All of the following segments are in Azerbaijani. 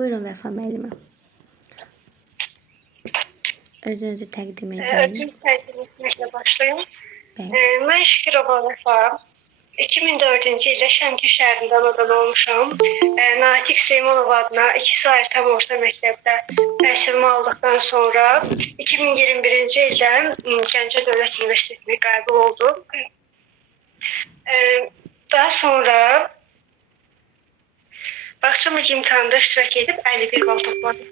Buyurun Vəfa müəllimə. Özünüzü təqdim edin. Özümü təqdim etməklə başlayayım. Bəli. Mən Şükürova Vəfa. 2004-cü ildə Şəmkir şəhərində anadan olmuşam. Natiq Süleymanov adına 2 saylı tam orta məktəbdə təhsilimi aldıqdan sonra 2021-ci ildə Gəncə Dövlət Universitetinə qəbul oldum. Daha sonra Bağçamız imtahanında iştirak edib 51 bal topladım.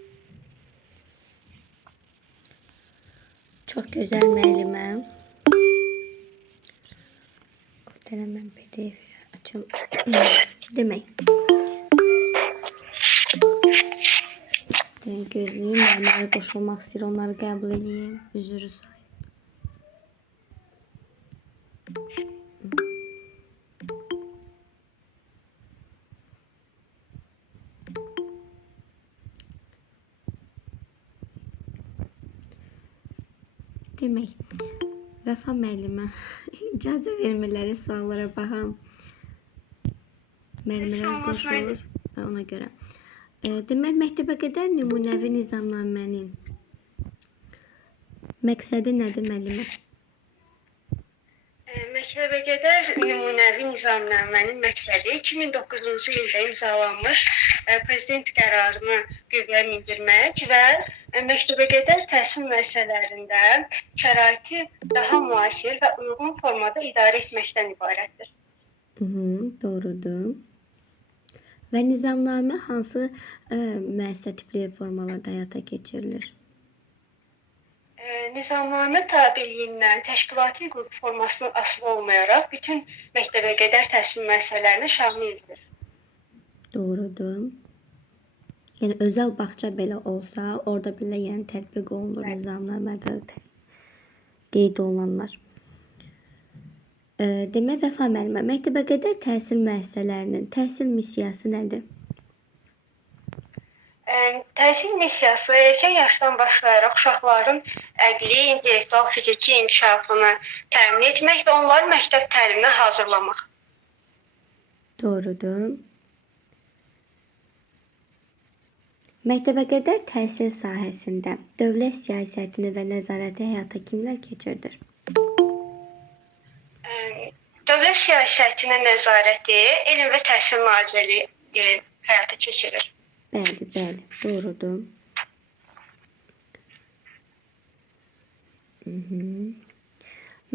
Çok güzel müəllimə. Hemen PDF açım. Demək. Gözləyim, müəllimlərə qoşulmaq istəyir, onları qəbul edeyim. Üzürü sayın. Demək, Vəfa müəllimə, icazə vermələri suallara baxam. Müəllimlər qoşulur ona görə. Demək, məktəbə qədər nümunəvi nizamnamənin məqsədi nədir müəllimə? Məktəbə qədər nümunəvi nizamnamənin məqsədi 2009-cu ildə imzalanmış prezident qərarını qüvvəyə mindirmək və məktəbə qədər təhsil müəssisələrində şəraiti daha müasir və uyğun formada idarə etməkdən ibarətdir. Doğrudur. Və nizamnamə hansı müəssisə tipli formalarda həyata keçirilir? Nizamnamə tabeliyindən təşkilati qrup formasından asılı olmayaraq bütün məktəbə qədər təhsil müəssisələrinə şamil edilir. Doğrudur. Yəni özəl bağça belə olsa, orada belə yəni tətbiq olunur nizamnamədə qeyd olunanlar. Demək, Vəfa müəllimə, məktəbə qədər təhsil müəssisələrinin təhsil missiyası nədir? Təhsil missiyası erkən yaşdan başlayaraq uşaqların əqli, intellektual, fiziki inkişafını təmin etmək və onları məktəb təliminə hazırlamaq. Doğrudur. Məktəbə qədər təhsil sahəsində dövlət siyasətini və nəzarəti həyata kimlər keçirdir? Dövlət siyasətinə nəzarəti Elm və Təhsil Nazirliyi həyata keçirir. Bəli, doğrudur.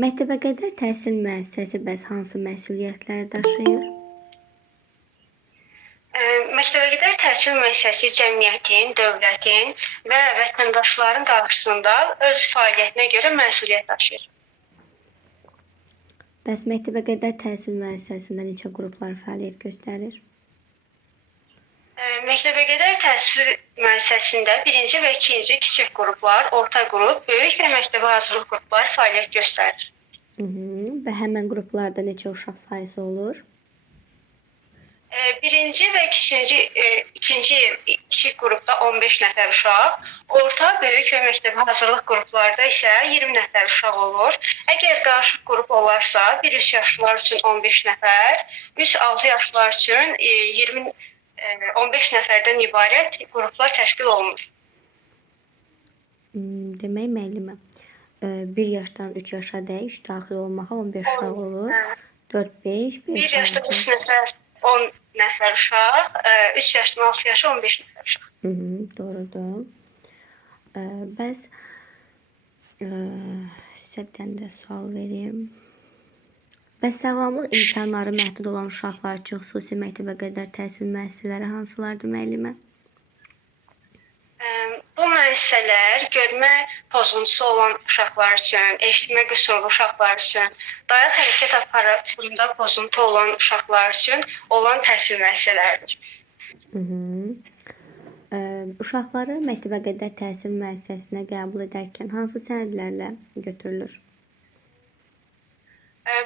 Məktəbə qədər təhsil müəssisəsi bəs hansı məsuliyyətləri daşıyır? Məktəbə qədər təhsil müəssisəsi cəmiyyətin, dövlətin və vətəndaşların qarşısında öz fəaliyyətinə görə məsuliyyət daşıyır. Bəs məktəbə qədər təhsil müəssisəsində neçə qruplar fəaliyyət göstərir? Məktəbə qədər təhsil müəssisəsində birinci və ikinci kiçik qruplar, orta qrup, böyük və məktəbə hazırlıq qrupları fəaliyyət göstərir. Və həmən qruplarda neçə uşaq sayısı olur? Birinci və ikinci kiçik qrupda 15 nəfər uşaq, orta, böyük və məktəbə hazırlıq qruplarda isə 20 nəfər uşaq olur. Əgər qarışıq qrup olarsa, 1-3 yaşlılar üçün 15 nəfər, 3-6 yaşlılar üçün 15 nəfərdən ibarət qruplar təşkil olunur. Demək, müəllimə, 1 yaşdan 3 yaşa dək daxil olmağa 15 uşaq olur. 4-5, 1 yaşdan 3 nəfər 10 nəfər uşaq, 3 yaşdan 6 yaşa 15 nəfər uşaq. Doğrudur. Bəs sizə bir dənə də sual vereyim. Bəs sağlamlıq imkanları məhdud olan uşaqlar üçün xüsusi məktəbə qədər təhsil müəssisələri hansılardır müəllimə? Bu müəssisələr görmə pozuntusu olan uşaqlar üçün, eşitmə qüsurlu uşaqlar üçün, dayaq hərəkət aparatında pozuntu olan uşaqlar üçün olan təhsil müəssisələridir. Uşaqları məktəbə qədər təhsil müəssisəsinə qəbul edərkən hansı sənədlərlə götürülür?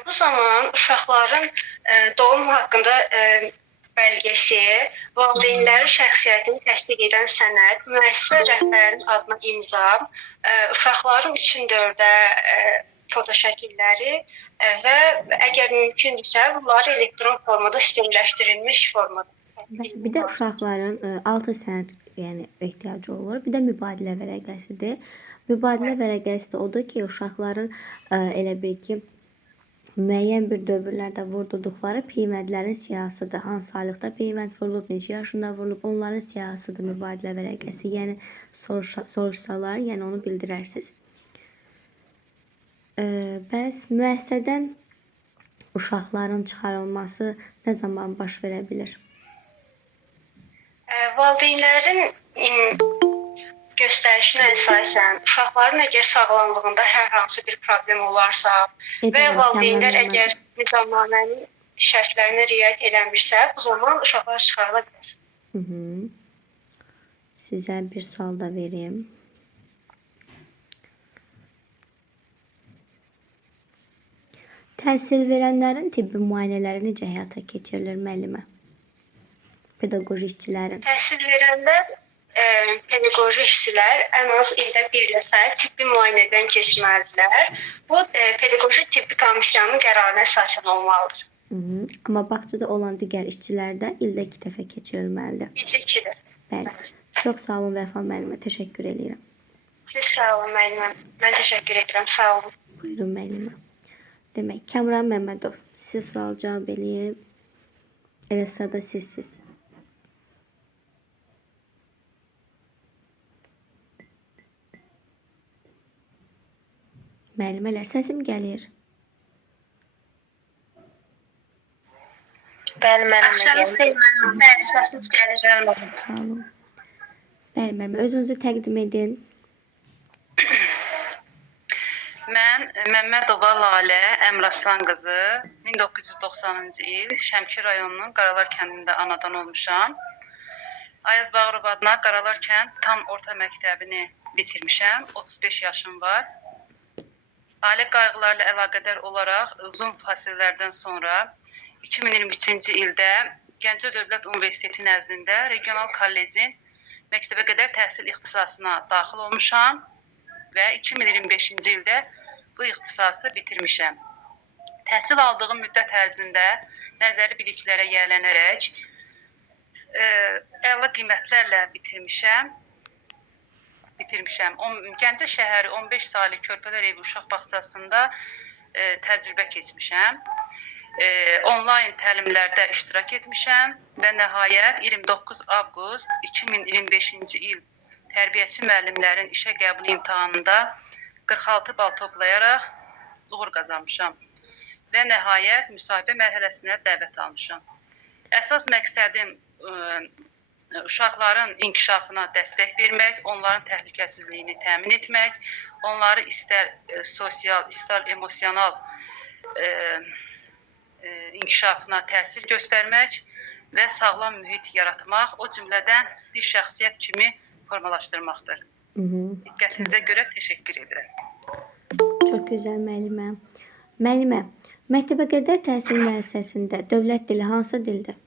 Bu zaman uşaqların doğum haqqında bəlgəsi, valideynlərin şəxsiyyətini təsdiq edən sənəd, müəssisə rəhbərinin adına imza, uşaqların 3-4-də foto şəkilləri və əgər mümkündürsə, bunları elektron formada sistemləşdirilmiş formada Bir də uşaqların 6 sənəd yəni ehtiyacı olur. Bir də mübadilə vərəqəsidir. Mübadilə vərəqəsi də odur ki, uşaqların elə bil ki, müəyyən bir dövrlərdə vurduqları qiymətlərin siyahısıdır. Hansı aylıqda qiymət vurulub, neçə yaşında vurulub, onların siyahısıdır mübadilə vərəqəsi. Yəni soruşsalar, yəni onu bildirərsiniz. Bəs müəssisədən uşaqların çıxarılması nə zaman baş verə bilər? Valideynlərin göstərişinə əsasən uşaqların əgər sağlamlığında hər hansı bir problem olarsa və valideynlər əgər nizamnamənin şərtlərinə riayət eləmirsə, bu zaman uşaqlar çıxarıla bilər. Sizə bir sual da vereyim. Təhsil verənlərin tibbi müayinələri necə həyata keçirilir müəllimə? Pedaqoji işçilərin. Təhsil verənlər, pedaqoji işçilər ən az ildə bir dəfə tibbi müayinədən keçməlidirlər. Bu, pedaqoji tibbi komissiyanın qərarına əsasən olmalıdır. Amma bağçada olan digər işçilər də ildə 2 dəfə keçirilməlidir. İldə 2-dir. Bəli. Çox sağ olun Vəfa müəllimə, təşəkkür edirəm. Siz sağ olun müəllimə. Mən təşəkkür edirəm, sağ olun. Buyurun müəllimə. Demək, Kəmran Məmmədov, siz sual cavab eləyib. Elə sırada sizsiz. Müəllimələr, səsim gəlir. Bəli, müəllimə. Bəli, səsiniz gəlir. Sağ olun. Bəli, müəllimə, özünüzü təqdim edin. Mən Məmmədova Lalə Əmraslan qızı, 1990-cı il Şəmkir rayonunun Qaralar kəndində anadan olmuşam. Ayaz Bağırov adına Qaralar kənd tam orta məktəbini bitirmişəm, 35 yaşım var. Ailə qayğılarla əlaqədar olaraq uzun fasilələrdən sonra 2023-cü ildə Gəncə Dövlət Universiteti nəzdində Regional Kollecin məktəbə qədər təhsil ixtisasına daxil olmuşam və 2025-ci ildə bu ixtisası bitirmişəm. Təhsil aldığım müddət ərzində nəzəri biliklərə yiyələnərək əla qiymətlərlə bitirmişəm. Gəncə şəhəri 15 saylı Körpələr evi uşaq bağçasında təcrübə keçmişəm. Onlayn təlimlərdə iştirak etmişəm və nəhayət 29 avqust 2025-ci il tərbiyəçi müəllimlərin işə qəbul imtahanında 46 bal toplayaraq uğur qazanmışam və nəhayət müsahibə mərhələsinə dəvət almışam. Əsas məqsədim uşaqların inkişafına dəstək vermək, onların təhlükəsizliyini təmin etmək, onları istər sosial, istər emosional inkişafına təsir göstərmək və sağlam mühit yaratmaq, o cümlədən bir şəxsiyyət kimi formalaşdırmaqdır. Diqqətinizə görə təşəkkür edirəm. Çox gözəl müəllimə. Müəllimə, məktəbə qədər təhsil müəssisəsində dövlət dili hansı dildir?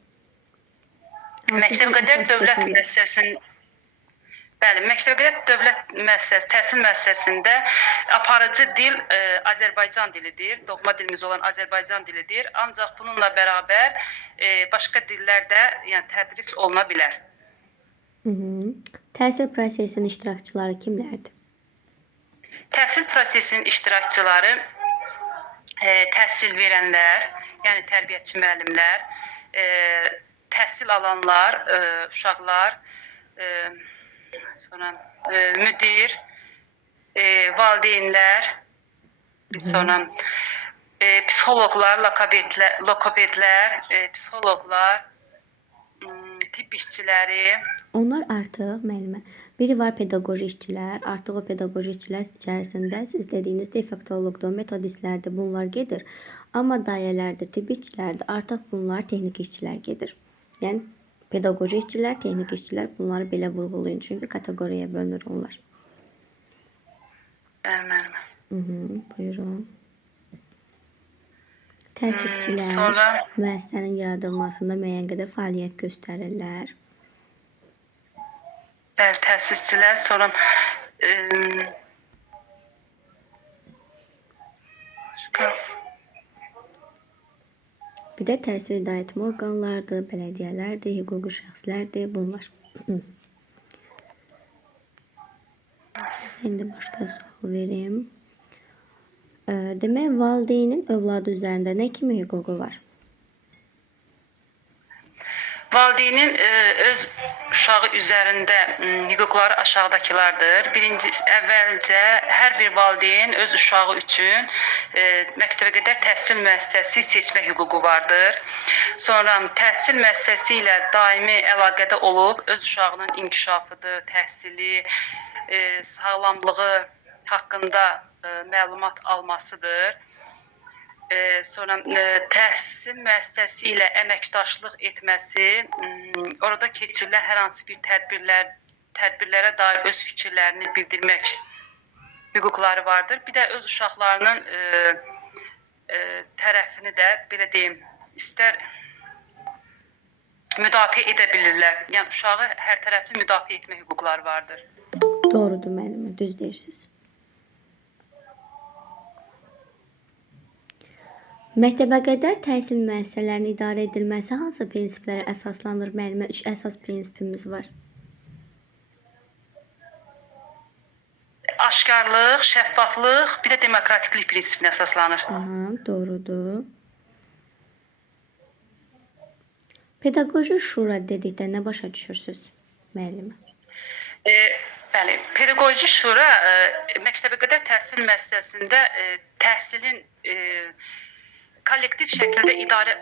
Məktəbəqədər dövlət müəssisəsində Bəli, məktəbəqədər dövlət təhsil müəssisəsində aparıcı dil Azərbaycan dilidir, doğma dilimiz olan Azərbaycan dilidir. Ancaq bununla bərabər başqa dillər də yəni tədris oluna bilər. Təhsil prosesinin iştirakçıları kimlərdir? Təhsil prosesinin iştirakçıları təhsil verənlər, yəni tərbiyəçi müəllimlər, təhsil alanlar, uşaqlar, sonra müdir, valideynlər, sonra psixoloqlar, lokopedlər, psixoloqlar, tibb işçiləri. Onlar artıq müəllimə, biri var pedaqoji işçilər, artıq o pedaqoji işçilər içərisində siz dediyiniz defektologdur, metodistlərdir, bunlar gedir. Amma dayələrdə, tibb işçilərdə artıq bunlar texniki işçilər gedir. Yəni pedaqoji işçilər, texniki işçilər bunları belə vurğulayın. Çünki kateqoriyaya bölünür onlar. Bəli. Buyurun. Təsisçilər müəssisənin yaradılmasında müəyyən qədər fəaliyyət göstərirlər. Bəli, təsisçilər, sonra Bir də təhsil idarə etmə orqanlarıdır, bələdiyyələrdir, hüquqi şəxslərdir bunlar. Sizə indi başqa sual verim. Demək, valideynin övladı üzərində nə kimi hüququ var? Valideynin öz uşağı üzərində hüquqları aşağıdakılardır. Birincisi, əvvəlcə hər bir valideyn öz uşağı üçün məktəbəqədər təhsil müəssisəsi seçmə hüququ vardır. Sonra təhsil müəssisəsi ilə daimi əlaqədə olub öz uşağının inkişafıdır, təhsili, sağlamlığı haqqında məlumat almasıdır. Sonra təhsil müəssisəsi ilə əməkdaşlıq etməsi, orada keçirilən hər hansı bir tədbirlərə dair öz fikirlərini bildirmək hüquqları vardır. Bir də öz uşaqlarının tərəfini də belə deyim, istər müdafiə edə bilirlər. Yəni uşağı hər tərəfli müdafiə etmə hüquqları vardır. Doğrudur müəllimə, düz deyirsiniz. Məktəbəqədər təhsil müəssisələrinin idarə edilməsi hansı prinsiplərə əsaslanır? Müəllimə, 3 əsas prinsipimiz var. Aşkarlıq, şəffaflıq, bir də demokratiklik prinsipinə əsaslanır. Aha, doğrudur. Pedaqoji şura dedikdə nə başa düşürsünüz, müəllimə? Bəli, pedaqoji şura məktəbəqədər təhsil müəssisəsində təhsilin kollektiv şəkildə idarə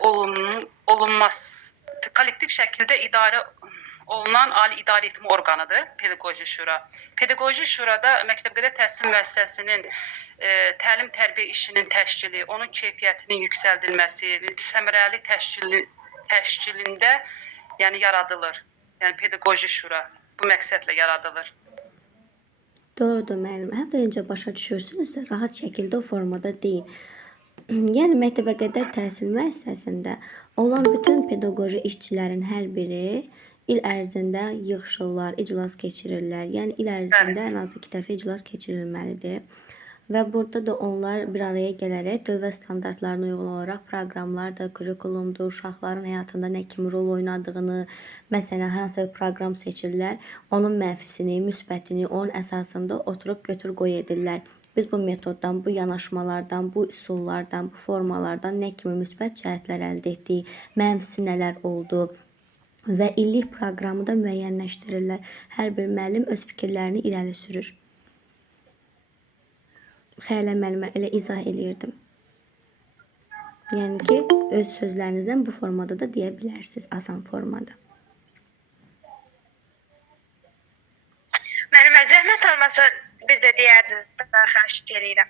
olunan ali idarə etmə orqanıdır pedaqoji şura. Pedaqoji şurada məktəbəqədər təhsil müəssisəsinin təlim-tərbiyə işinin təşkili, onun keyfiyyətinin yüksəldilməsi, səmərəli təşkilində yəni yaradılır. Yəni pedaqoji şura bu məqsədlə yaradılır. Doğrudur müəllimə. Həm də necə başa düşürsünüzsə, rahat şəkildə o formada deyil. Yəni məktəbəqədər təhsil müəssisəsində olan bütün pedaqoji işçilərin hər biri il ərzində yığışırlar, iclas keçirirlər. Yəni il ərzində ən az 2 dəfə iclas keçirilməlidir. Və burada da onlar bir araya gələrək dövlət standartlarına uyğun olaraq proqramlardır, kurikulumdur, uşaqların həyatında nə kimi rol oynadığını, məsələn, hansı bir proqram seçirlər, onun mənfisini, müsbətini, onun əsasında oturub götür-qoy edirlər. Biz bu metoddan, bu yanaşmalardan, bu üsullardan, bu formalardan nə kimi müsbət cəhətlər əldə etdik, mənfisi nələr oldu və illik proqramı da müəyyənləşdirirlər. Hər bir müəllim öz fikirlərini irəli sürür. Xəyala müəllimə elə izah eləyirdim. Yəni ki, öz sözlərinizdən bu formada da deyə bilərsiniz, asan formada. Müəllimə, zəhmət olmasa bir də deyərdiniz, xahiş edirəm.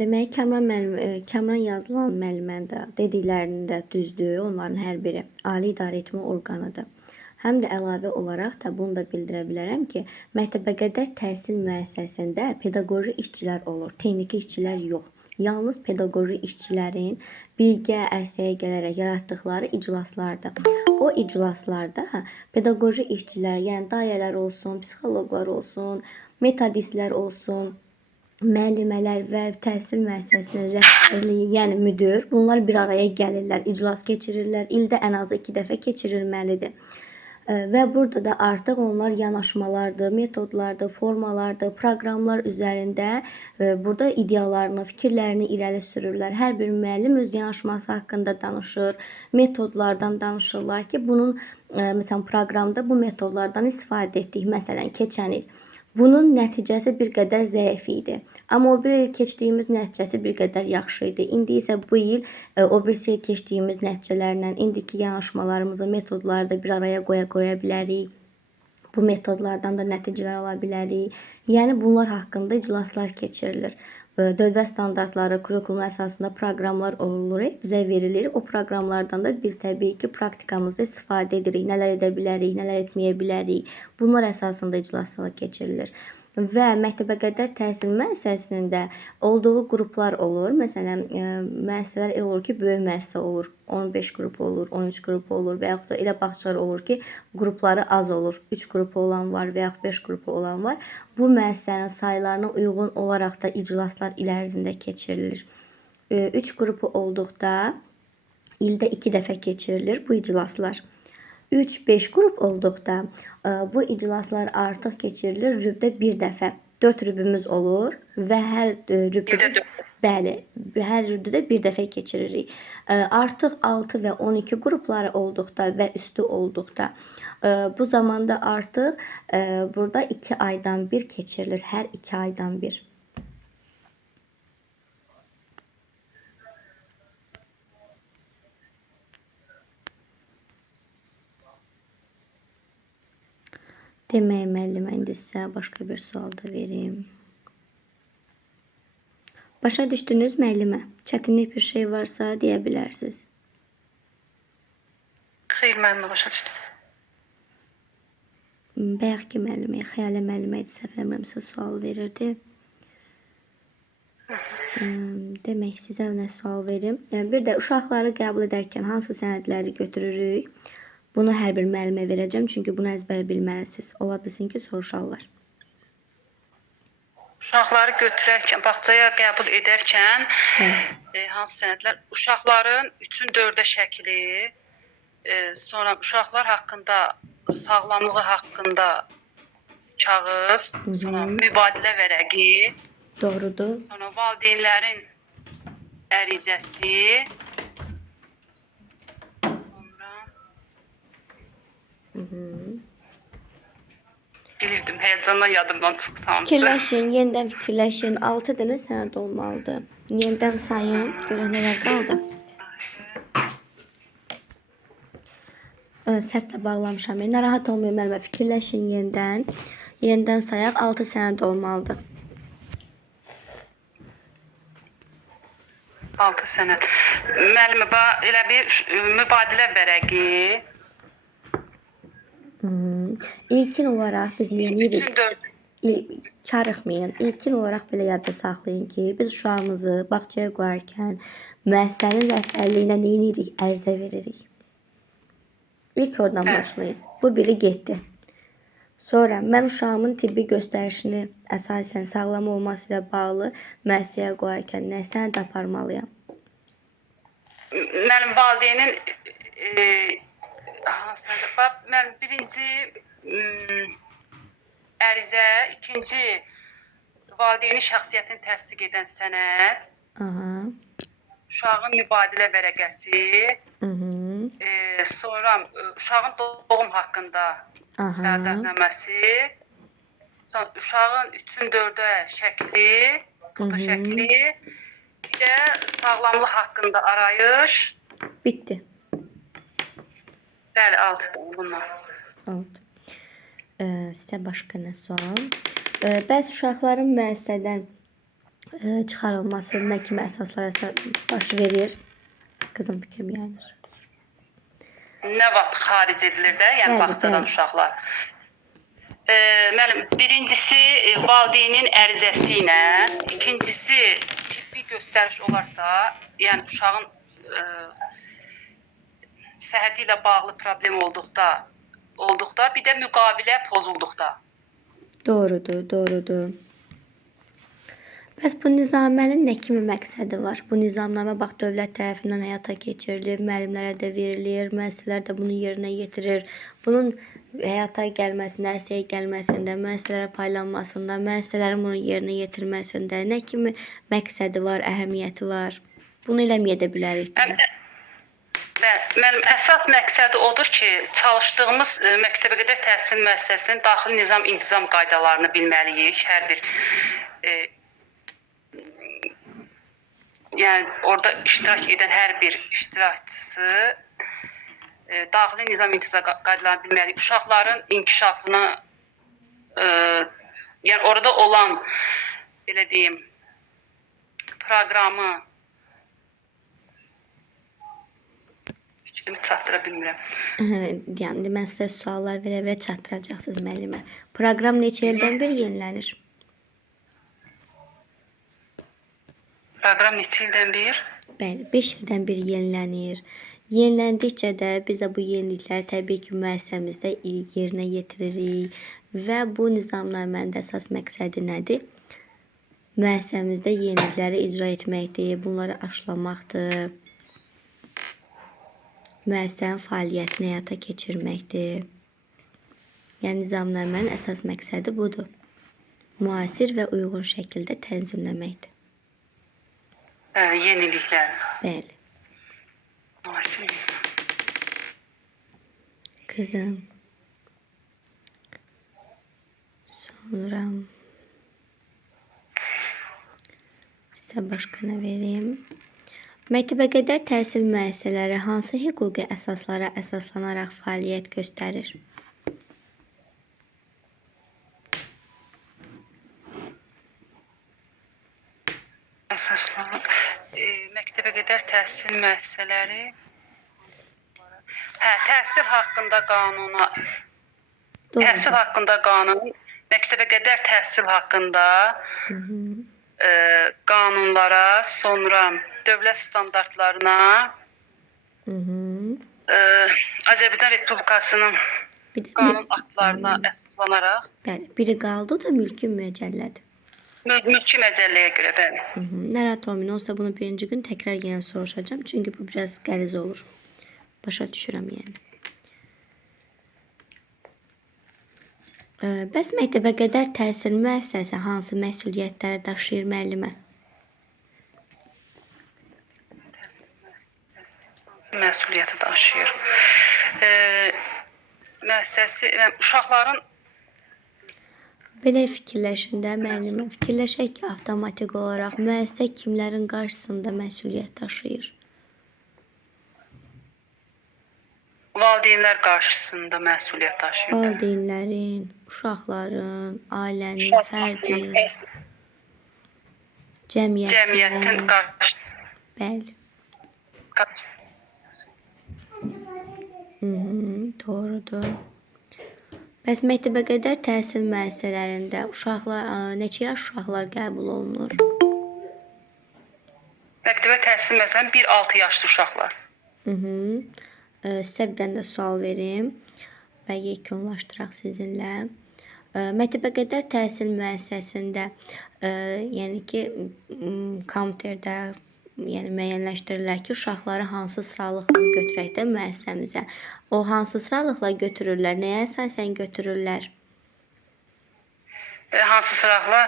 Demək, Kamran yazılan müəllimənin də dediklərində düzdür, onların hər biri ali idarə etmə orqanıdır. Həm də əlavə olaraq da bunu da bildirə bilərəm ki, məktəbəqədər təhsil müəssisəsində pedaqoji işçilər olur, texniki işçilər yox. Yalnız pedaqoji işçilərin birgə ərsəyə gələrək yaratdıqları iclaslardır. O iclaslarda pedaqoji işçilər, yəni dayələr olsun, psixoloqlar olsun, metodistlər olsun, müəllimələr və təhsil müəssisəsinin rəhbərliyi, yəni müdir, bunlar bir araya gəlirlər, iclas keçirirlər. İldə ən azı 2 dəfə keçirilməlidir. Və burada da artıq onlar yanaşmalardır, metodlardır, formalardır, proqramlar üzərində burada ideyalarını, fikirlərini irəli sürürlər. Hər bir müəllim öz yanaşması haqqında danışır, metodlardan danışırlar ki, bunun məsələn proqramda bu metodlardan istifadə etdik. Məsələn, keçən il bunun nəticəsi bir qədər zəif idi. Amma o bir il keçdiyimiz nəticəsi bir qədər yaxşı idi. İndi isə bu il o birisi il keçdiyimiz nəticələrlə indiki yanaşmalarımızı, metodları da bir araya qoya bilərik. Bu metodlardan da nəticələr ala bilərik. Yəni bunlar haqqında iclaslar keçirilir. Dövlət standartları, kurikulum əsasında proqramlar olur, bizə verilir. O proqramlardan da biz təbii ki, praktikamızda istifadə edirik. Nələr edə bilərik, nələr etməyə bilərik. Bunlar əsasında iclaslar keçirilir. Və məktəbəqədər təhsil müəssisəsində olduğu qruplar olur. Məsələn, müəssisələr elə olur ki, böyük müəssisə olur. 15 qrup olur, 13 qrup olur və yaxud da elə bağçalar olur ki, qrupları az olur. 3 qrupu olan var və yaxud 5 qrupu olan var. Bu müəssisənin saylarına uyğun olaraq da iclaslar il ərzində keçirilir. 3 qrupu olduqda ildə 2 dəfə keçirilir bu iclaslar. 3-5 qrup olduqda bu iclaslar artıq keçirilir rübdə bir dəfə. 4 rübümüz olur və hər rübdə bəli, hər rübdə bir dəfə keçiririk. Artıq 6 və 12 qrupları olduqda və üstü olduqda bu zamanda artıq burada 2 aydan bir keçirilir. Hər 2 aydan bir. Demək müəllimə, indi sizə başqa bir sual da verim. Başa düşdünüz müəllimə? Çətinlik bir şey varsa deyə bilərsiniz. Xeyr, müəllimə, başa düşdüm. Bayaqki müəlliməyə, Xəyalə müəllimə idi, səhv eləmirəmsə sual verirdi. Demək, sizə nə sual verim? Bir də uşaqları qəbul edərkən hansı sənədləri götürürük? Bunu hər bir müəllimə verəcəm, çünki bunu əzbər bilməlisiniz. Ola bilsin ki, soruşarlar. Uşaqları götürərkən, bağçaya qəbul edərkən hansı sənədlər? Uşaqların 3-ün 4-ə şəkli, sonra uşaqlar haqqında, sağlamlığı haqqında kağız, sonra mübadilə vərəqi, Doğrudur. sonra valideynlərin ərizəsi, bilirdim, heyecandan yadımdan çıxdı hamısı. Fikirləşin, yenidən fikirləşin. 6 dənə sənəd olmalıdır. Yenidən sayın, görən nələr qaldı. Səslə bağlamışam. Narahat olmayın müəllimə, fikirləşin yenidən. Yenidən sayaq, 6 sənəd olmalıdır. 6 sənəd. Müəllimə, elə bir mübadilə vərəqi. İlkin olaraq biz nə edirik? 3-ün 4. Karıxmayın. İlkin olaraq belə yadda saxlayın ki, biz uşağımızı bağçaya qoyarkən müəssisənin rəhbərliyinə nə edirik? Ərizə veririk. İlk oradan başlayın. Bu biri getdi. Sonra mən uşağımın tibbi göstərişini əsasən sağlam olması ilə bağlı müəssisəyə qoyarkən nə sənəd aparmalıyam? Mənim valideynin mən birinci ərizə, ikinci valideynin şəxsiyyətini təsdiq edən sənəd, uşağın mübadilə vərəqəsi, sonra uşağın doğum haqqında vədətnəməsi, sonra uşağın 3-ün 4-ə şəkli, foto şəkli, bir də sağlamlıq haqqında arayış. Bitdi. Bəli, 6 bunlar. Oldu. Sizə başqa nə sual? Bəzi uşaqların müəssisədən çıxarılması nə kimi əsaslara baş verir? Qızım fikrim yayınır. Nə vaxt xaric edilir də, yəni bağçadan uşaqlar? Müəllim, birincisi valideynin ərizəsi ilə, ikincisi tibbi göstəriş olarsa, yəni uşağın səhhəti ilə bağlı problem olduqda, bir də müqavilə pozulduqda. Doğrudur, doğrudur. Bəs bu nizamənin nə kimi məqsədi var? Bu nizamnamə bax dövlət tərəfindən həyata keçirilir, müəllimlərə də verilir, müəssisələr də bunu yerinə yetirir. Bunun həyata gəlməsində, ərsəyə gəlməsində, müəssisələrə paylanmasında, müəssisələrin bunu yerinə yetirməsində nə kimi məqsədi var, əhəmiyyəti var? Bunu eləməyə də bilərik. Mənim əsas məqsədi odur ki, çalışdığımız məktəbəqədər təhsil müəssisəsinin daxili nizam-intizam qaydalarını bilməliyik. Hər bir yəni orada iştirak edən hər bir iştirakçısı daxili nizam-intizam qaydalarını bilməliyik. Uşaqların inkişafına yəni orada olan belə deyim proqramı çatdıra bilmirəm. Yəni mən sizə suallar verə-verə çatdıracaqsınız müəllimə. Proqram neçə ildən bir yenilənir? Proqram neçə ildən bir? Bəli, 5 ildən bir yenilənir. Yeniləndikcə də biz də bu yenilikləri təbii ki, müəssisəmizdə yerinə yetiririk və bu nizamnamənin əsas məqsədi nədir? müəssisəmizdə yenilikləri icra etməkdir, bunları aşılamaqdır. Müəssisənin fəaliyyətini həyata keçirməkdir. Yəni nizamnamənin əsas məqsədi budur. Müasir və uyğun şəkildə tənzimləməkdir. Yeniliklər. Bəli. Kızım. Sonra sizə başqa nə verim? Məktəbə qədər təhsil müəssisələri hansı hüquqi əsaslara əsaslanaraq fəaliyyət göstərir? Əsaslanır. Məktəbə qədər təhsil müəssisələri təhsil haqqında qanuna təhsil haqqında qanun, məktəbə qədər təhsil haqqında qanunlara, sonra dövlət standartlarına, Azərbaycan Respublikasının qanun aktlarına əsaslanaraq. Bəli, biri qaldı, o da mülki məcəllədir. Mülki məcəlləyə görə, bəli. Narahat olmayın, olsa bunu birinci gün təkrar yenə soruşacağım. Çünki bu biraz qəliz olur. Başa düşürəm yəni. Bəs məktəbə qədər təhsil müəssisəsi hansı məsuliyyətləri daşıyır müəllimə? Məsuliyyəti daşıyır. Müəssisəsi, uşaqların Belə fikirləşin də müəllimə. Fikirləşək ki, avtomatik olaraq müəssisə kimlərin qarşısında məsuliyyət daşıyır? valideynlər qarşısında məsuliyyət daşıyır. Valideynlərin, uşaqların, ailənin, fərdin, Cəmiyyətin qarşısında. Bəli. Doğrudur. Bəs məktəbə qədər təhsil müəssisələrində uşaqlar, neçə yaş uşaqlar qəbul olunur? Məktəbə təhsil məsələn 1-6 yaşlı uşaqlar. Sizə bir dənə də sual verim və yekunlaşdıraq sizinlə. Məktəbə qədər təhsil müəssisəsində, yəni ki, komitədə yəni müəyyənləşdirirlər ki, uşaqları hansı sıralıqla götürək də müəssisəmizə. O hansı sıralıqla götürürlər? Nəyə əsasən götürürlər? Hansı sıralıqla?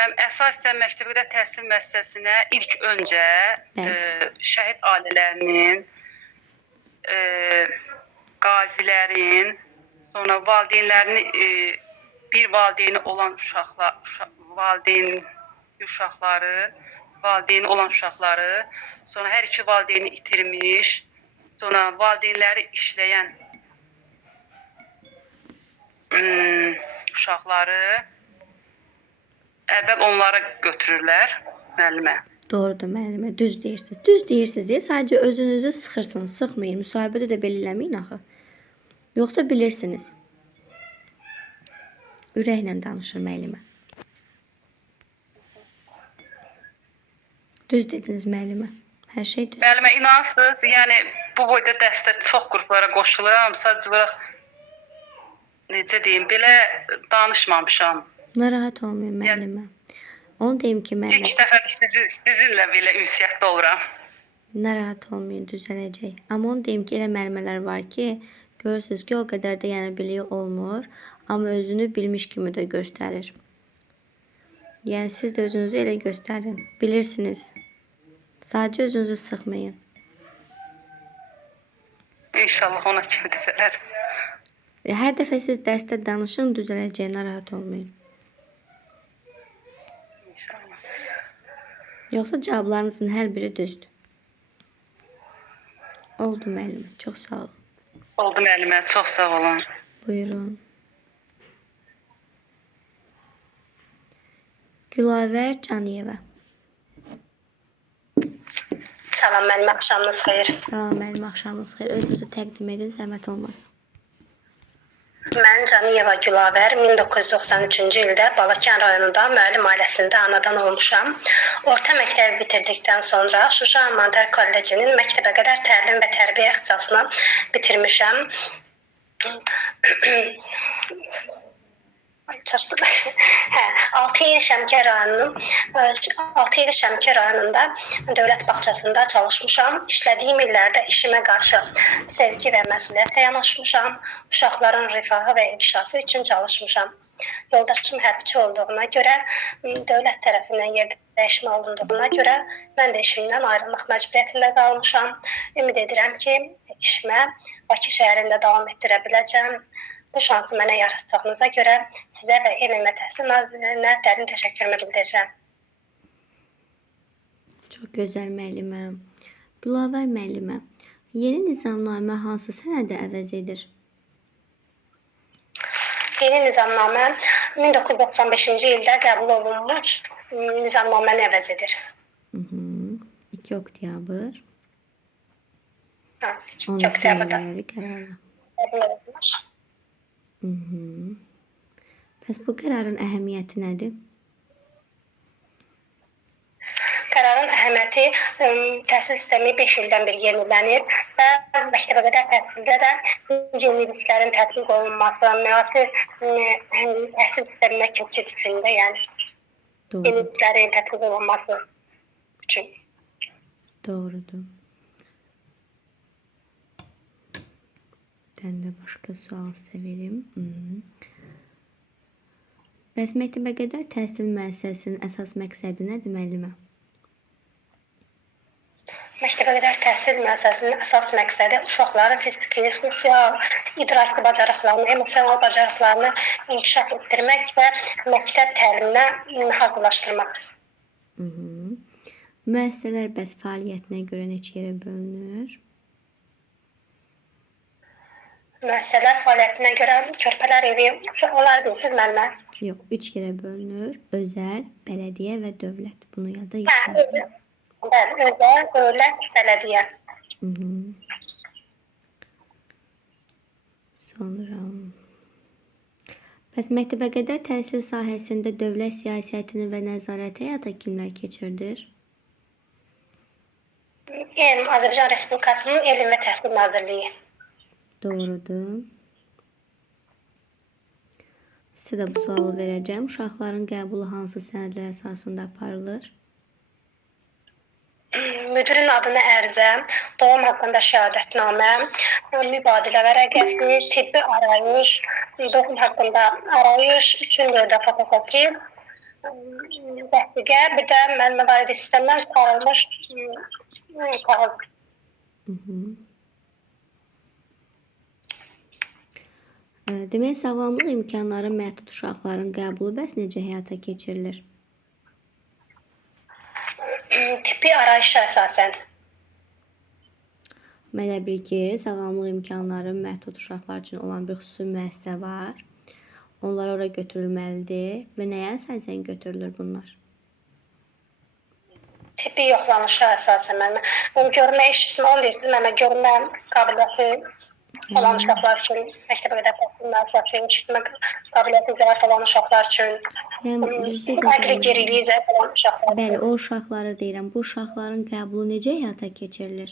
Mən əsasən məktəbə qədər təhsil müəssisəsinə ilk öncə şəhid ailələrinin, qazilərin, sonra valideynlərin, bir valideyni olan uşaqları, sonra hər iki valideyni itirmiş, sonra valideynləri işləyən uşaqları əvvəl onlara götürürlər müəllimə. Doğrudur müəllimə, düz deyirsiniz. Düz deyirsiniz, sadəcə özünüzü sıxırsınız, sıxmayın. Müsahibədə də belə eləməyin axı. Yoxsa bilirsiniz. Ürəklə danışır müəllimə. Düz dediniz müəllimə. Hər şey düz. Müəllimə inansınız, yəni bu boyda dəstə çox qruplara qoşuluram. Sadəcə olaraq necə deyim, belə danışmamışam. Narahat olmayın müəllimə. Onu deyim ki, müəllimə. İlk dəfə sizinlə belə ünsiyyətdə oluram. Narahat olmayın, düzələcək. Amma onu deyim ki, elə müəllimələr var ki, görürsünüz ki, o qədər də yəni biliyi olmur, amma özünü bilmiş kimi də göstərir. Yəni siz də özünüzü elə göstərin. Bilirsiniz. Sadəcə özünüzü sıxmayın. İnşallah ona kimi düzələr. Hər dəfə siz dərsdə danışın, düzələcək, narahat olmayın. İnşallah. Yoxsa cavablarınızın hər biri düzdür. Oldu müəllimə, çox sağ olun. Oldu müəllimə, çox sağ olun. Buyurun. Gülavər Caniyeva. Salam müəllim, axşamınız xeyir. Salam müəllim, axşamınız xeyir. Özünüzü təqdim edin, zəhmət olmasın. Mən Caniyeva Gülavər, 1993-cü ildə Balakən rayonunda müəllim ailəsində anadan olmuşam. Orta məktəbi bitirdikdən sonra Şuşa Humanitar Kollecinin məktəbə qədər təlim və tərbiyə ixtisasını bitirmişəm. çaşdım. Hə, 6 il Şəmkir rayonunun 6 il Şəmkir rayonunda dövlət bağçasında çalışmışam. İşlədiyim illərdə işimə qarşı sevgi və məsuliyyətlə yanaşmışam. Uşaqların rifahı və inkişafı üçün çalışmışam. Yoldaşım hərbçi olduğuna görə, dövlət tərəfindən yer dəyişmə olunduğuna görə mən də işimdən ayrılmaq məcburiyyətində qalmışam. Ümid edirəm ki, işimə Bakı şəhərində davam etdirə biləcəm. Bu şansı mənə yaratdığınıza görə sizə və Elm və Təhsil Nazirinə dərin təşəkkürümü bildirirəm. Çox gözəl müəllimə. Gülavər müəllimə, yeni nizamnamə hansı sənədi əvəz edir? Yeni nizamnamə 1995-ci ildə qəbul olunmuş nizamnaməni əvəz edir. 2 oktyabr. Ha, 12 2 oktyabrda qərarı. qəbul olunmuş. Bəs bu qərarın əhəmiyyəti nədir? Qərarın əhəmiyyəti təhsil sistemi 5 ildən bir yenilənir və məktəbəqədər təhsildə də yeniliklərin tətbiq olunması, müasir təhsil sisteminə keçid üçün də, yəni Doğru, yeniliklərin tətbiq olunması üçün. doğrudur. Ben de başka sual severim. Bəs məktəbəqədər təhsil müəssisəsinin əsas məqsədi nədir müəllimə? Məktəbəqədər təhsil müəssisəsinin əsas məqsədi uşaqların fiziki, sosial, idraki bacarıqlarını, emosional bacarıqlarını inkişaf etdirmək və məktəb təliminə hazırlaşdırmaq. Müəssisələr bəs fəaliyyətinə görə neçə yerə bölünür? Müəssisələr fəaliyyətinə görə körpələr evi, onlar bilirsiniz müəllimə? Yox, 3 yerə bölünür. Özəl, bələdiyyə və dövlət. Bunu yada Hə, yetirin. bəli, özəl, dövlət, bələdiyyə. Sonra bəs məktəbəqədər təhsil sahəsində dövlət siyasətini və nəzarəti həyata kimlər keçirdir? Azərbaycan Respublikasının Elm və Təhsil Nazirliyi. Doğrudur. Sizə də bu sualı verəcəm. Uşaqların qəbulu hansı sənədlər əsasında aparılır? Müdirin adına ərizə, doğum haqqında şəhadətnamə, mübadilə vərəqəsi, tibbi arayış, doğum haqqında arayış, 3-cü növdə fotosakiz, vəsiqə, bir də müəllimə valideyni sistemdən çıxarılmış kağız. Demək, sağlamlıq imkanları məhdud uşaqların qəbulu bəs necə həyata keçirilir? Tibbi arayışa əsasən. Mənə bil ki, sağlamlıq imkanları məhdud uşaqlar üçün olan bir xüsusi müəssisə var. Onlar ora götürülməlidir və nəyə əsasən götürülür bunlar? Tibbi yoxlanışa əsasən. Görmə, eşitmə, onu deyirsiniz, mənə görmə qabiliyyəti olan uşaqlar üçün, məktəbəqədər təhsil müəssisəsi, eşitmə qabiliyyəti zəif olan uşaqlar üçün, əqli geriliyi zəif olan uşaqlar üçün. Bəli, o uşaqları deyirəm. Bu uşaqların qəbulu necə həyata keçirilir?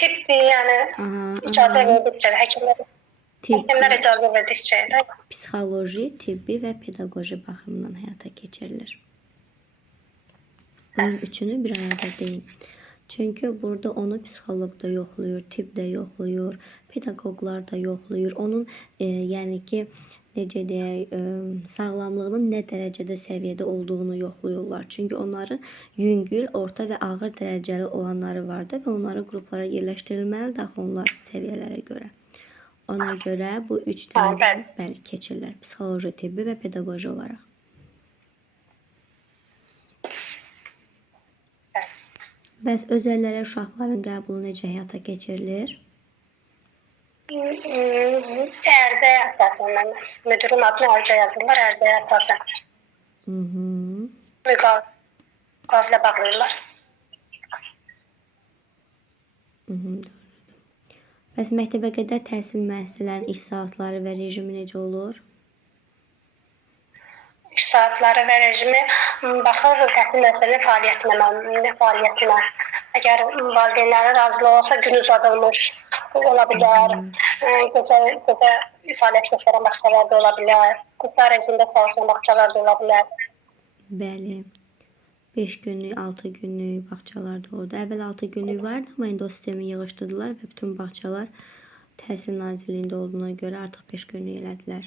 Tibbi, yəni icazə verdikcə, həkimlər icazə verdikcə də. Psixoloji, tibbi və pedaqoji baxımdan həyata keçirilir. Bunun üçünü bir arada deyin. Çünkü burada onu psikolog da yoxlayır, tibb də yoxlayır, pedaqoqlar da yoxlayır. Onun yəni ki, necə deyək, sağlamlığının nə dərəcədə səviyyədə olduğunu yoxlayırlar. Çünki onların yüngül, orta və ağır dərəcəli olanları vardı və onları qruplara yerləşdirilməlidir axı onlar səviyyələrə görə. Ona görə bu 3 dənə bəli keçirlər. Psixoloji, tibbi və pedaqoji olaraq. Bəs özəllərə uşaqların qəbulu necə həyata keçirilir? Ərizəyə əsasən, müdirin adına ərizə yazırlar, ərizəyə əsasən. Müqavilə bağlayırlar. Bəs məktəbəqədər təhsil müəssisələrinin iş saatları və rejimi necə olur? İş saatları və rejimi baxır təhsil müəssisələrinin fəaliyyətinə. Əgər valideynlərin razılığı olsa gün uzadılmış ola bilər. Gecə fəaliyyət göstərən bağçalar da ola bilər. Qısa rejimdə çalışan bağçalar da ola bilər. Bəli. 5 günlük, 6 günlük bağçalar da oldu. Əvvəl 6 günlük vardı, amma indi o sistemi yığışdırdılar və bütün bağçalar Təhsil Nazirliyində olduğuna görə artıq 5 günlük elədilər.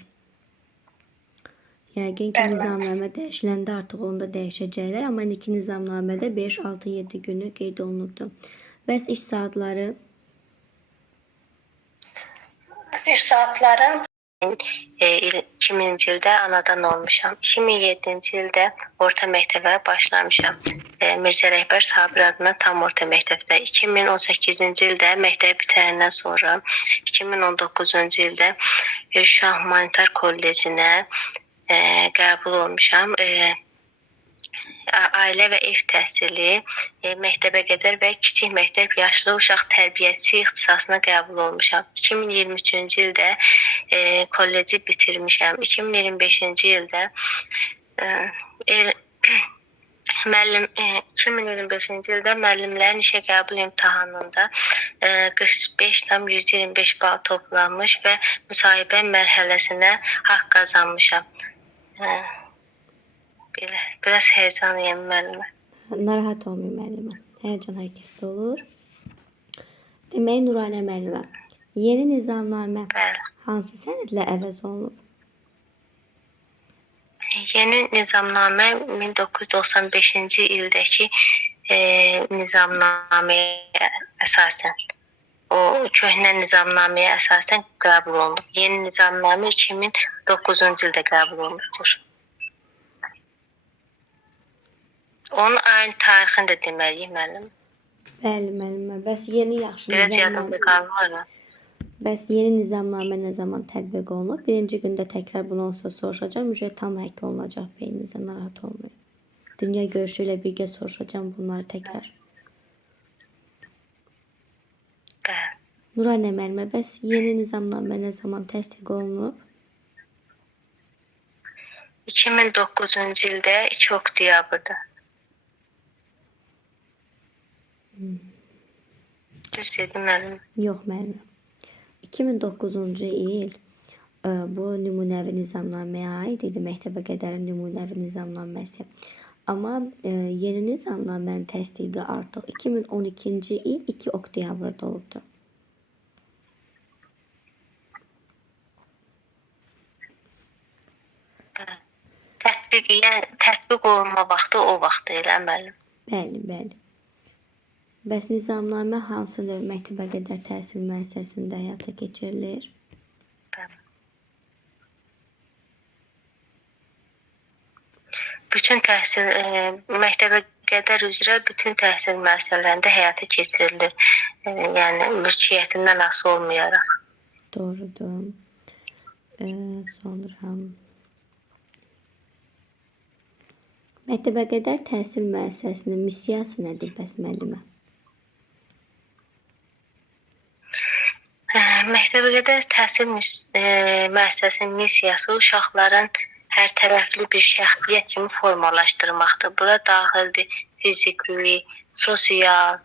Yəqin ki, Bəli. nizamnamə dəyişiləndə artıq onu da dəyişəcəklər, amma indiki nizamnamədə 5, 6, 7 günlük qeyd olunubdu. Bəs iş saatları? İş saatları 2000-ci ildə anadan olmuşam. 2007-ci ildə orta məktəbə başlamışam. Mirzə Rəhbər Sabir adına tam orta məktəbdə. 2018-ci ildə məktəbi bitərəndən sonra 2019-cu ildə Şuşa Humanitar Kollecinə qəbul olmuşam. Ailə və ev təhsili, məktəbə qədər və kiçik məktəb yaşlı uşaq tərbiyəçisi ixtisasına qəbul olmuşam. 2023-cü ildə kolleci bitirmişəm. 2025-ci ildə 2025-ci ildə müəllimlərin işə qəbul imtahanında 45,125 bal toplanmış və müsahibə mərhələsinə haqq qazanmışam. Biraz heyecanlıyım müəllimə. Narahat olmayın müəllimə. Həyəcan hər kəsdə olur. Demək, Nuranə müəllimə, yeni nizamnamə hansı sənədlə əvəz olunub? Yeni nizamnamə 1995-ci ildəki nizamnaməyə əsasən, o köhnə nizamnaməyə əsasən qəbul olunub. Yeni nizamnamə 2009-cu ildə qəbul olunubdur. Onun ayın tarixini də deməliyik müəllim. Bəli müəllimə. Bəs yeni yaxşı Biraz nizamnamə. yadımda qalmır. Bəs yeni nizamnamə nə zaman tətbiq olunub? Birinci gündə təkrar bunu olsa soruşacağım. Ücret tam həkk olunacaq beyninizə, narahat olmayın. Dünya görüşü ilə birgə soruşacağım bunları təkrar. Bəli. Nuranə müəllimə, bəs yeni nizamnamə nə zaman təsdiq olunub? 2009-cu ildə 2 oktyabrda. Düz dedim müəllim. Yox müəllimə. 2009-cu il bu nümunəvi nizamnaməyə aid idi, məktəbə qədər nümunəvi nizamnaməsi. Amma yeni nizamnamənin təsdiqi artıq 2012-ci il 2 oktyabrda oldu. Tətbiq olunma vaxtı o vaxt elə müəllim. Bəli, bəli. Bəs nizamnamə hansı növ məktəbə qədər təhsil müəssisəsində həyata keçirilir? Bütün təhsil məktəbə qədər üzrə bütün təhsil müəssisələrində həyata keçirilir. Yəni mülkiyyətindən asılı olmayaraq. Doğrudur. Sonra məktəbə qədər təhsil müəssisəsinin missiyası nədir bəs müəllimə? Məktəbəqədər təhsil müəssisəsinin missiyası uşaqların hər tərəfli bir şəxsiyyət kimi formalaşdırmaqdır. Bura daxildir fiziki, sosial,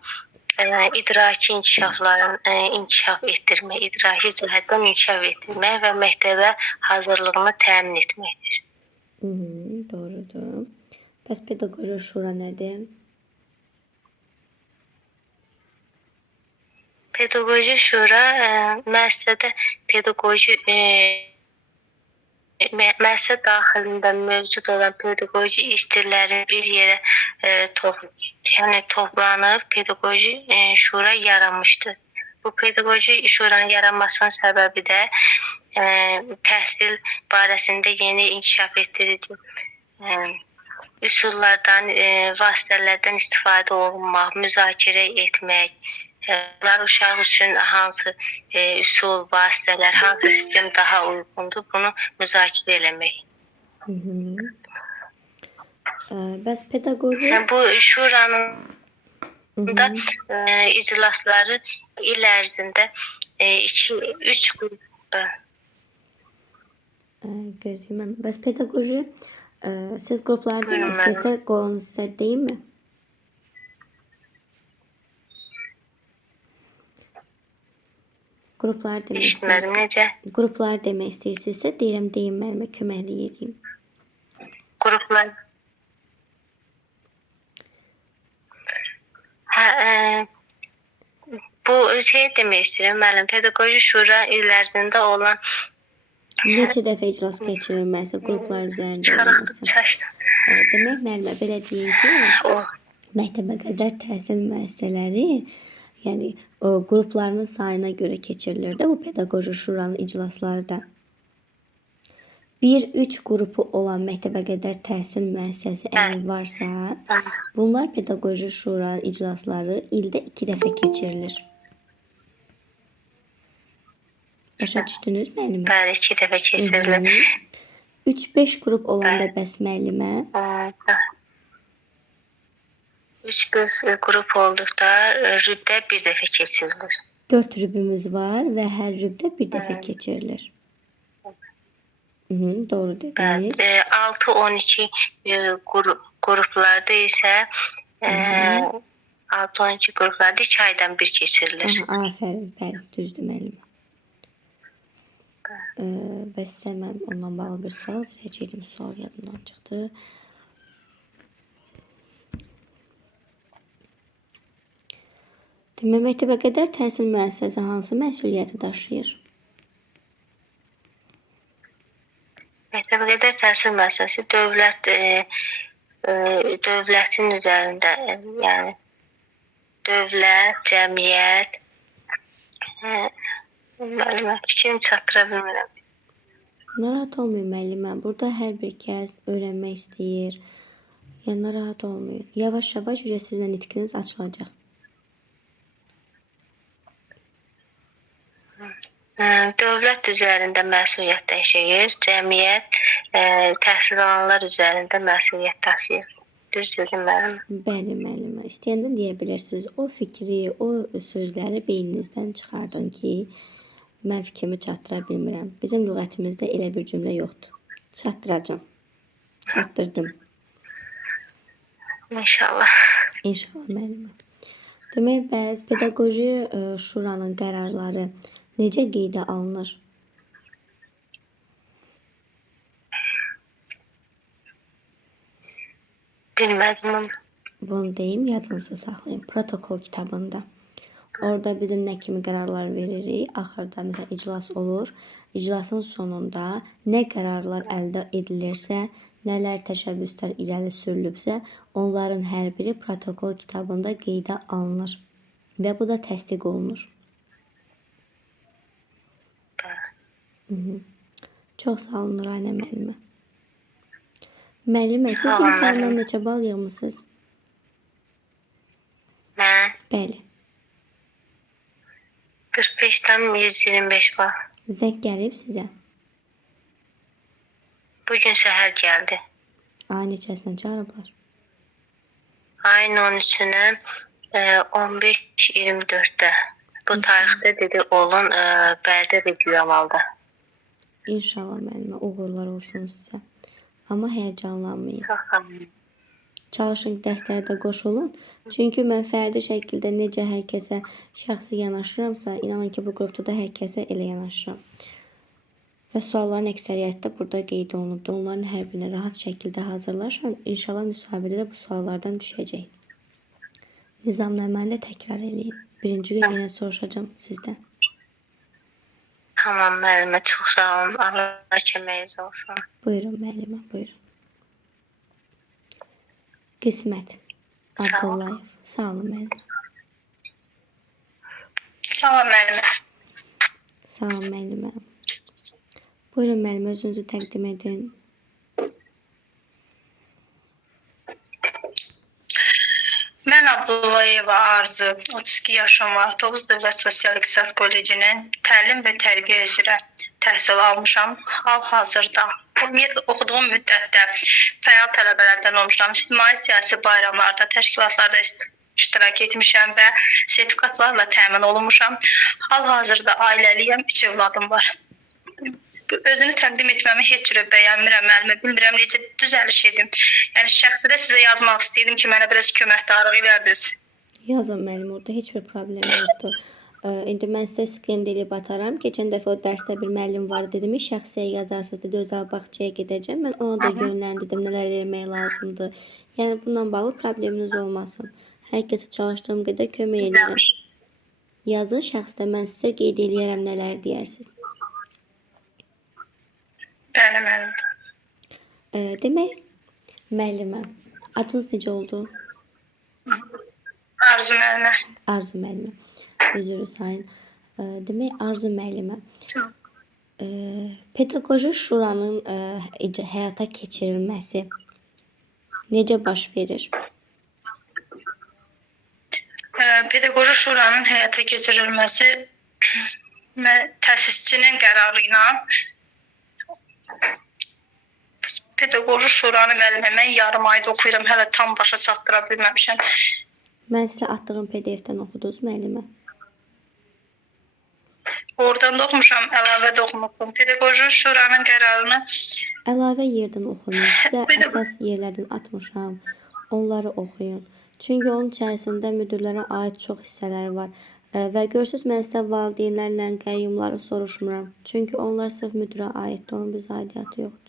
idraki inkişafların inkişaf etdirmək, idraki cəhətdən inkişaf etdirmək və məktəbə hazırlığını təmin etməkdir. Doğrudur. Bəs pedaqoji şura nədir? Pedaqoji şura müəssisədə müəssisə daxilində mövcud olan pedaqoji işçilərin bir yerə toplanıb pedaqoji şura yaranmışdır. Bu pedaqoji şuranın yaranmasının səbəbi də təhsil barəsində yeni inkişaf etdirici üsullardan, vasitələrdən istifadə olunmaq, müzakirə etmək, bunlar uşaq üçün hansı üsul, vasitələr, hansı sistem daha uyğundur, bunu müzakirə eləmək. Bəs pedaqoji... Bu şuranın da iclasları il ərzində 2-3 qrup. Gözləyim. Bəs pedaqoji siz qruplarda istəyirsə qolunuz sizə deyim mi? Qruplar demək Eşitmədim, istəyirəm. necə? Qruplar demək istəyirsinizsə, deyirəm deyin mənimə köməklik edeyim. Qruplar. Hə, bu şey demək istəyirəm, müəllim, pedaqoji şura il ərzində olan Neçə dəfə iclas keçirilməsi, qruplar üzərində olması. çaşdım. Demək müəllimə belə deyim ki, O, məktəbə qədər təhsil müəssisələri, yəni o qruplarının sayına görə keçirilir də bu pedaqoji şuranın iclasları da. 1-3 qrupu olan məktəbə qədər təhsil müəssisəsi əgər varsa, bunlar pedaqoji şura iclasları ildə 2 dəfə keçirilir. Başa düşdünüz müəllimə? bəli, 2 dəfə keçirilir. 3-5 qrup olanda bəs müəllimə 3-5 qrup olduqda rübdə bir dəfə keçirilir. 4 rübümüz var və hər rübdə bir dəfə keçirilir. Doğru dediniz. 6-12 qruplarda isə 6-12 qruplarda 2 aydan bir keçirilir. Afərin, bəli, düzdür müəllimə. Və sizə mən ondan bağlı bir sual verəcəydim. Sual yadımdan çıxdı. Demək, məktəbə qədər təhsil müəssisəsi hansı məsuliyyəti daşıyır? Məktəbə qədər təhsil müəssisəsi dövlətin üzərində, yəni dövlət, cəmiyyət, müəllimə fikrini çatdıra bilmirəm. Narahat olmayın müəllimə. Burada hər bir kəs öyrənmək istəyir. Yəni narahat olmayın. Yavaş-yavaş sizin nitqiniz açılacaq. Dövlət üzərində məsuliyyət daşıyır, cəmiyyət təhsil alanlar üzərində məsuliyyət daşıyır. Düz dedim müəllim. Bəli müəllimə. İstəyəndə deyə bilirsiniz. O fikri, o sözləri beyninizdən çıxardın ki, mən fikrimi çatdıra bilmirəm. Bizim lüğətimizdə elə bir cümlə yoxdur. Çatdıracağam. Çatdırdım. İnşallah. İnşallah müəllimə. Demək, bəs pedaqoji şuranın qərarları necə qeydə alınır? Bilmədim onu. Bunu deyim, yadınızda saxlayın. Protokol kitabında. Orada bizim nə kimi qərarlar veririk? Axırda məsələn iclas olur. İclasın sonunda nə qərarlar əldə edilirsə, nələr təşəbbüslər irəli sürülübsə, onların hər biri protokol kitabında qeydə alınır. Və bu da təsdiq olunur. Çox sağ olun Nuraynə müəllimə. Müəllimə, siz imtahandan neçə bal yığmısınız? Mən Bəli. 45-dən 125 bal. Zəng gəlib sizə. Bugün səhər gəldi. Ay neçəsinə çağırıblar? Ayın 13-ünə 15-24-də. Bu tarixdə dedi olun Bərdə regionalda. İnşallah müəllimə, uğurlar olsun sizə. Amma həyəcanlanmayın. Çox sağ olun. Çalışın dərslərdə qoşulun. Çünki mən fərdi şəkildə necə hər kəsə şəxsi yanaşıramsa, inanın ki, bu qrupda da hər kəsə elə yanaşıram. Və sualların əksəriyyəti də burada qeyd olunubdur. Onların hər birinə rahat şəkildə hazırlaşın. İnşallah müsahibədə də bu suallardan düşəcək. Nizamnaməni də təkrar eləyin. Birinci gün yenə soruşacağım sizdən. Tamam müəllimə, çox sağ olun. Allah köməyiniz olsun. Buyurun müəllimə, buyurun. Qismət Sağ olun. Abdullayev. Sağ olun müəllimə. Sağ ol müəllimə. Sağ olun müəllimə. Buyurun müəllimə, özünüzü təqdim edin. Mən Abdullayeva Arzu, 32 yaşım var. Tovuz Dövlət Sosial-İqtisad Kollecinin təlim və tərbiyə üzrə təhsil almışam. Hal-hazırda ümumiyyətlə oxuduğum müddətdə fəal tələbələrdən olmuşam. İctimai-siyasi bayramlarda, təşkilatlarda iştirak etmişəm və sertifikatlarla təmin olunmuşam. Hal-hazırda ailəliyəm, 3 övladım var. Özünü təqdim etməmi heç cürə bəyənmirəm, müəllimə. Bilmirəm necə düzəliş edim. Yəni şəxsidə sizə yazmaq istəyirdim ki, mənə biraz köməkdarlıq edərdiniz. Yazın müəllim, orada heç bir problem yoxdur. İndi mən sizə skrin edib ataram. Keçən dəfə o dərsdə bir müəllim var dedim, şəxsiyə yazarsınız dedi, özəl bağçaya gedəcəm. Mən ona da yönləndirdim, nələr etmək lazımdır. Yəni bununla bağlı probleminiz olmasın. Hər kəsə çalışdığım qədər kömək edirəm. Yazın şəxsdə mən sizə qeyd eləyərəm nələr deyərsiniz. Bəli, müəllim. Demək, müəllimə, adınız necə oldu? Arzu müəllimə. Arzu müəllimə. Üzr sayın. Demək, Arzu müəllimə. Pedaqoji şuranın həyata keçirilməsi necə baş verir? Pedaqoji şuranın həyata keçirilməsi təsisçinin qərarı ilə pedaqoji şuranı müəllimə mən yarım ayda oxuyuram, hələ tam başa çatdıra bilməmişəm. Mən sizə atdığım PDF-dən oxudunuz müəllimə. Oradan da oxumuşam, əlavə də oxumuşam. Pedaqoji şuranın qərarını Əlavə yerdən oxuyun. Sizə əsas yerlərdən atmışam. Onları oxuyun. Çünki onun içərisində müdirlərə aid çox hissələr var. Və görürsünüz, mən sizə valideynlərlə qəyyumları soruşmuram. Çünki onlar sırf müdirə aiddir, onun bizə aidiyyatı yoxdur.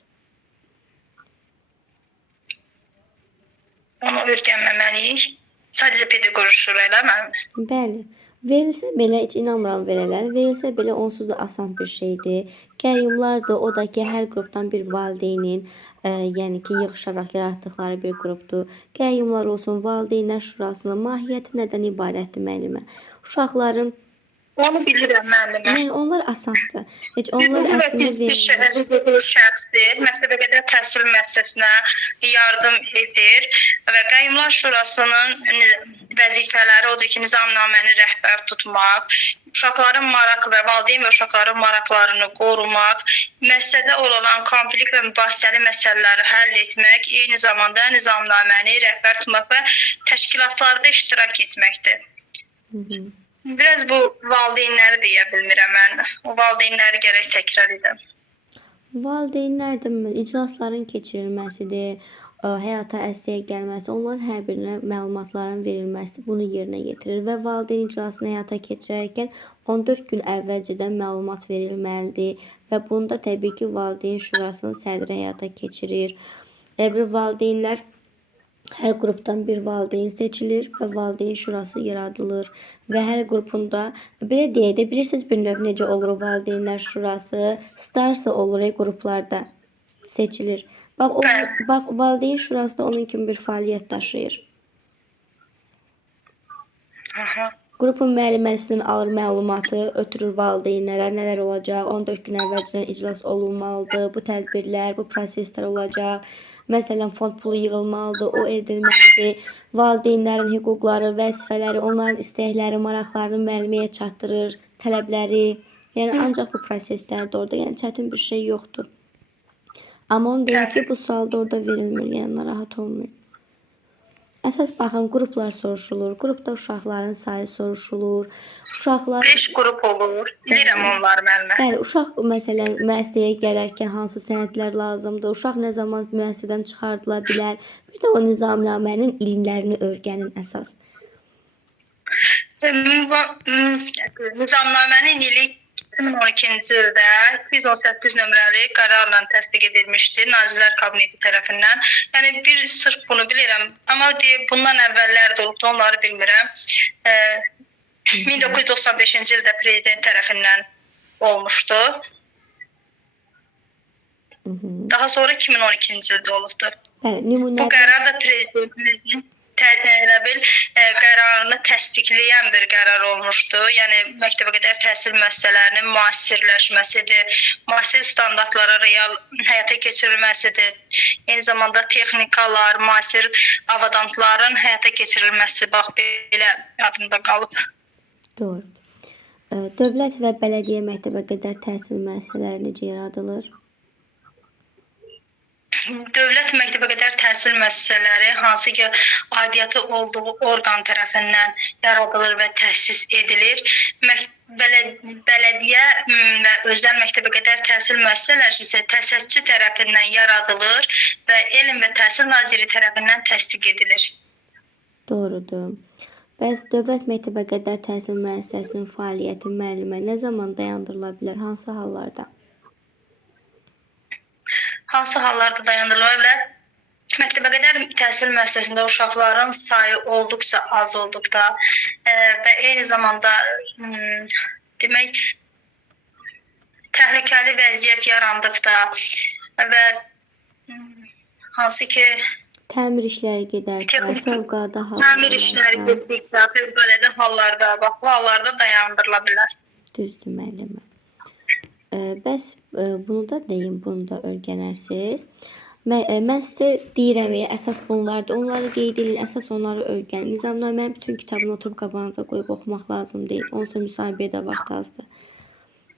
onu öyrənməməliyik. Sadəcə pedaqoji şura ilə müəllimə. Bəli. Verilsə belə, heç inanmıram verələr. Verilsə belə onsuz da asan bir şeydir. Qəyyumlar da o da ki, hər qrupdan bir valideynin, yəni ki, yığışaraq yaratdıqları bir qrupdur. Qəyyumlar olsun, valideynlər şurasının mahiyyəti nədən ibarətdir müəllimə? Uşaqların Onu bilirəm müəllimə. Yəni onlar asandır. Heç onlar əslində hüquqlu şəxsdir. Məktəbəqədər təhsil müəssisəsinə yardım edir və Qəyyumlar Şurasının vəzifələri odur ki, nizamnaməni rəhbər tutmaq, uşaqların maraq və valideyn və uşaqların maraqlarını qorumaq, müəssisədə olan konflikt və mübahisəli məsələləri həll etmək, eyni zamanda nizamnaməni rəhbər tutmaq və təşkilatlarda iştirak etməkdir. Biraz bu valideynləri deyə bilmirəm mən. O valideynləri gərək təkrar edəm. Valideynlər də iclasların keçirilməsidir, həyata ərsəyə gəlməsi, onların hər birinə məlumatların verilməsi bunu yerinə yetirir və valideyn iclasını həyata keçirərkən 14 gün əvvəlcədən məlumat verilməlidir və bunda təbii ki, valideyn şurasının sədri həyata keçirir. Valideynlər hər qrupdan bir valideyn seçilir və valideyn şurası yaradılır və hər qrupunda belə deyə də bilirsiniz bir növ necə olur valideynlər şurası, starsa olur qruplarda seçilir. Bax valideyn şurası da onun kimi bir fəaliyyət daşıyır. Qrupun müəlliməsindən alır məlumatı, ötürür valideynlərə nələr olacaq, 14 gün əvvəlcədən iclas olunmalıdır, bu tədbirlər, bu proseslər olacaq. Məsələn, fond pulu yığılmalıdır, o edilməlidir. Valideynlərin hüquqları, vəzifələri, onların istəkləri, maraqlarını müəlliməyə çatdırır, tələbləri. Yəni ancaq bu proseslərdə orada, yəni çətin bir şey yoxdur. Amma onu deyim ki, bu sual da orada verilmir, yəni narahat olmayın. Əsas baxın, qruplar soruşulur. Qrupda uşaqların sayı soruşulur. Uşaqlar 5 qrup olur. Bilirəm onları müəllimə. Bəli, uşaq məsələn müəssisəyə gələrkən hansı sənədlər lazımdır? Uşaq nə zaman müəssisədən çıxardıla bilər? Bir də o nizamnamənin illərini öyrənin əsas. Nizamnamənin ili 2012-ci ildə 218 nömrəli qərarla təsdiq edilmişdir Nazirlər Kabineti tərəfindən. Yəni bir sırf bunu bilirəm, amma bundan əvvəllər də olubdu, onları bilmirəm. 1995-ci ildə prezident tərəfindən olmuşdu. Daha sonra 2012-ci ildə olubdu. Bu qərar da prezidentimizin qərarını təsdiqləyən bir qərar olmuşdu. Yəni məktəbəqədər təhsil müəssisələrinin müasirləşməsidir, müasir standartlara real həyata keçirilməsidir. Eyni zamanda texnikalar, müasir avadantların həyata keçirilməsi bax belə yadımda qalıb. Doğru. Dövlət və bələdiyyə məktəbəqədər təhsil müəssisələri necə yaradılır? Dövlət məktəbəqədər təhsil müəssisələri hansı ki aidiyyatı olduğu orqan tərəfindən yaradılır və təsis edilir. Bələdiyyə və özəl məktəbəqədər təhsil müəssisələri isə təsisçi tərəfindən yaradılır və Elm və Təhsil Naziri tərəfindən təsdiq edilir. Doğrudur. Bəs dövlət məktəbə qədər təhsil müəssisəsinin fəaliyyəti müəllimə nə zaman dayandırıla bilər? Hansı hallarda? Hansı hallarda dayandırıla bilər? Məktəbə qədər təhsil müəssisəsində uşaqların sayı olduqca az olduqda və eyni zamanda demək təhlükəli vəziyyət yarandıqda və hansı ki Təmir işləri gedərsə, fövqəladə təmir işləri hallarda. getdikdə, fövqəladə hallarda, bu hallarda dayandırıla bilər. Düzdür müəllimə. Bəs bunu da deyim, bunu da öyrənərsiniz. Mən sizə deyirəm, əsas bunlardır. Onları qeyd edin, əsas onları öyrənin. Nizamnamənin bütün kitabını oturub qabağınıza qoyub oxumaq lazım deyil. Onsuz müsahibəyə də vaxt azdır.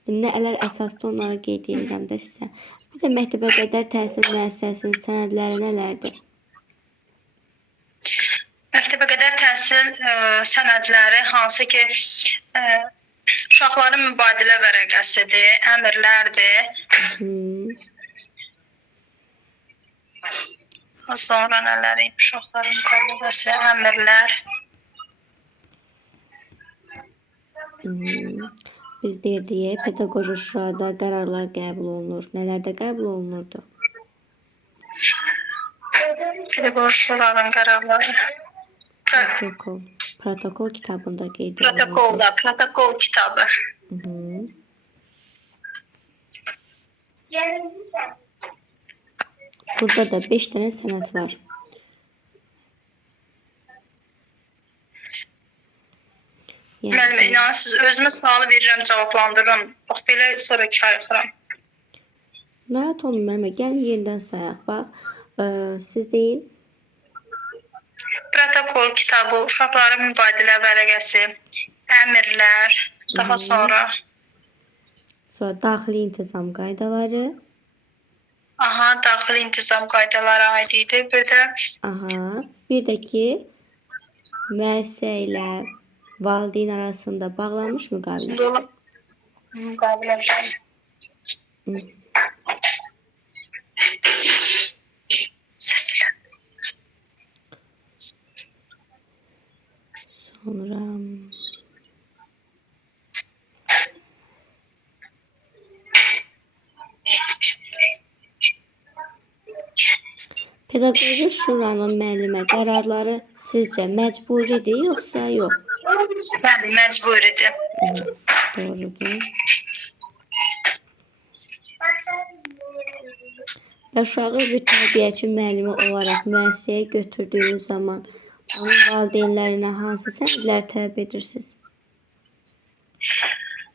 Nələr əsasdır, onları qeyd edirəm də sizə. Bir də məktəbə qədər təhsil müəssisəsinin sənədləri nələrdir? Məktəbə qədər təhsil sənədləri hansı ki uşaqların mübadilə vərəqəsidir, əmrlərdir. Sonra nələr idi? Uşaqların müqaviləsi, əmrlər. Biz deyirdik, pedaqoji şurada qərarlar qəbul olunur. Nələrdə qəbul olunurdu? Pedaqoji şuranın qərarları. Protokol kitabında qeyd olunur. Protokol kitabı. Burada da 5 dənə sənəd var. Müəllimə, inanırsınız, özümə sualı verirəm, cavablandırıram. Bax, belə sonra kayıxıram. Narahat olmayın müəllimə, gəlin yenidən sayaq. Bax, siz deyin. Protokol kitabı, uşaqların mübadilə vərəqəsi, əmrlər, daha sonra Daxili intizam qaydaları. Daxili intizam qaydaları aid idi. Bir də ki, müəssisə ilə valideyn arasında bağlanmış müqavilə. Müqavilə. Səslə. Sonra pedaqoji şuranın müəllimə qərarları sizcə məcburidir, yoxsa yox? Bəli, məcburidir. Doğrudur. Və uşağı bir tərbiyəçi müəllimi olaraq müəssisəyə götürdüyünüz zaman onun valideynlərinə hansı sənədlər tələb edirsiniz?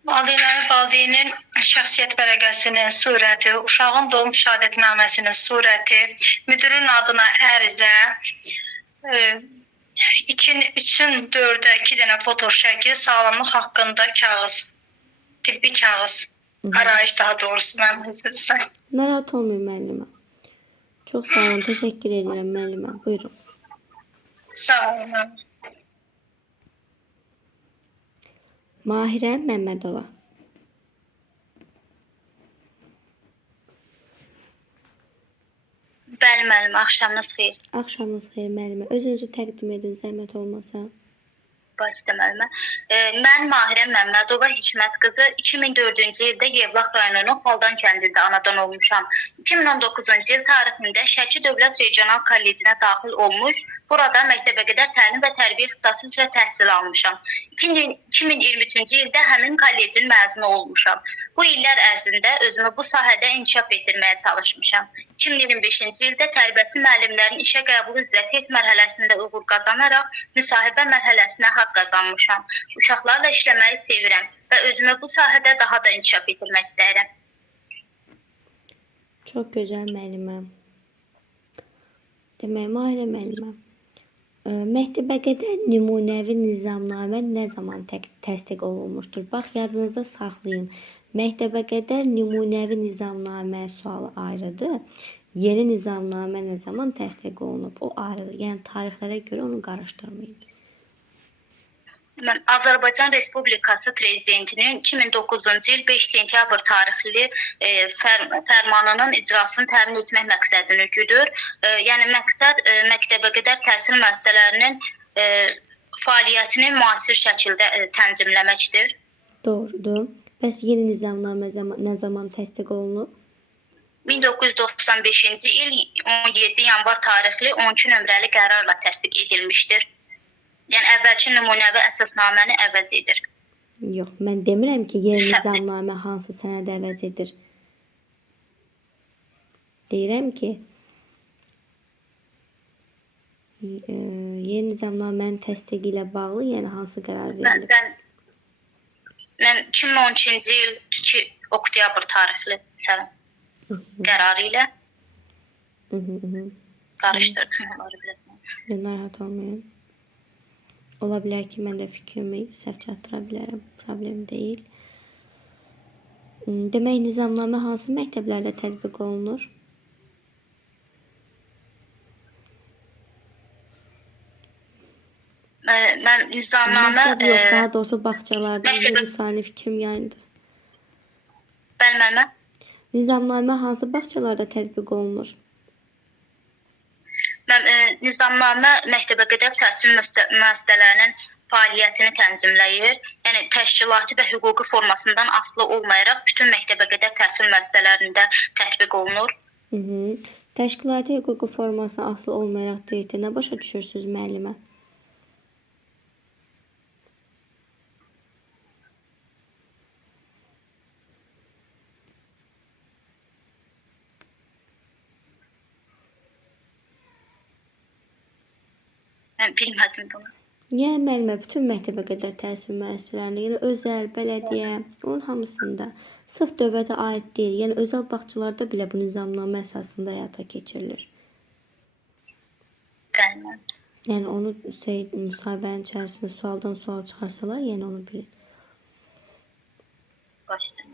Valideynin şəxsiyyət vərəqəsinin surəti, uşağın doğum şəhadətnaməsinin surəti, müdürün adına ərizə, 3-ün 4-ə 2 dənə foto şəkil, sağlamlıq haqqında kağız, tibbi kağız, arayış daha doğrusu mənim üzrə. Narahat olmayın müəllimə. Çox sağ olun, təşəkkür edirəm müəllimə. Buyurun. Sağ olun. Mahirə Məmmədova. Bəli müəllimə, axşamınız xeyir. Axşamınız xeyir müəllimə. Özünüzü təqdim edin, zəhmət olmasa. Başda müəllimə. Mən Mahirə Məmmədova Hikmət qızı 2004-cü ildə Yevlax rayonunun Xaldan kəndində anadan olmuşam. 2019-cu il tarixində Şəki Dövlət Regional Kollecinə daxil olmuş, burada məktəbəqədər təlim və tərbiyə ixtisası üzrə təhsil almışam. 2023-cü ildə həmin kollecin məzunu olmuşam. Bu illər ərzində özümü bu sahədə inkişaf etdirməyə çalışmışam. 2025-ci ildə tərbiyəçi müəllimlərin işə qəbulu üzrə test mərhələsində uğur qazanaraq müsahibə mərhələsinə haqq qazanmışam. Uşaqlarla işləməyi sevirəm və özümü bu sahədə daha da inkişaf etdirmək istəyirəm. Çox gözəl müəllimə. Demək, Mahirə müəllimə, məktəbəqədər nümunəvi nizamnamə nə zaman təsdiq olunmuşdur? Bax, yadınızda saxlayın. Məktəbəqədər nümunəvi nizamnamə sualı ayrıdır. Yeni nizamnamə nə zaman təsdiq olunub? O ayrıdır. Yəni, tarixlərə görə onu qarışdırmayın. Mən Azərbaycan Respublikası Prezidentinin 2009-cu il 5 sentyabr tarixli fərmanının icrasını təmin etmək məqsədini güdür. Yəni məqsəd məktəbəqədər təhsil müəssisələrinin fəaliyyətini müasir şəkildə tənzimləməkdir. Doğrudur. Bəs yeni nizamnamə nə zaman təsdiq olunub? 1995-ci il 17 yanvar tarixli 12 nömrəli qərarla təsdiq edilmişdir. Yəni əvvəlki nümunəvi əsasnaməni əvəz edir. Yox, mən demirəm ki, yeni Şərt. nizamnamə hansı sənəd əvəz edir. Deyirəm ki, yeni nizamnamənin təsdiqi ilə bağlı yəni hansı qərar verilib? Mən 2012-ci il 2 oktyabr tarixli qərarı ilə qarışdırdım onları biraz. Narahat olmayın. Ola bilər ki, mən də fikrimi səhv çatdıra bilərəm. Problem deyil. Demək, nizamnamə hansı məktəblərdə tətbiq olunur? Mən nizamnamə Məktəb yox, daha doğrusu bağçalarda. məktəbə- Bir saniyə fikrim yayındı. bəlməlmə Nizamnamə hansı bağçalarda tətbiq olunur? nizamnamə məktəbəqədər təhsil müəssisələrinin fəaliyyətini tənzimləyir. Yəni təşkilati və hüquqi formasından asılı olmayaraq bütün məktəbəqədər təhsil müəssisələrində tətbiq olunur. Təşkilati hüquqi formasına asılı olmayaraq deyildi. Nə başa düşürsünüz müəllimə? Mən bilmədim bunu. Yəni müəllimə, bütün məktəbəqədər təhsil müəssisələrində, yəni özəl, bələdiyyə, onun hamısında sırf dövlətə aid deyil, yəni özəl bağçalarda belə bu nizamnamə əsasında həyata keçirilir. Bəlməlmə. Yəni onu müsahibənin içərisində sualdan sual çıxarsalar, yəni onu bilin. Başlayın.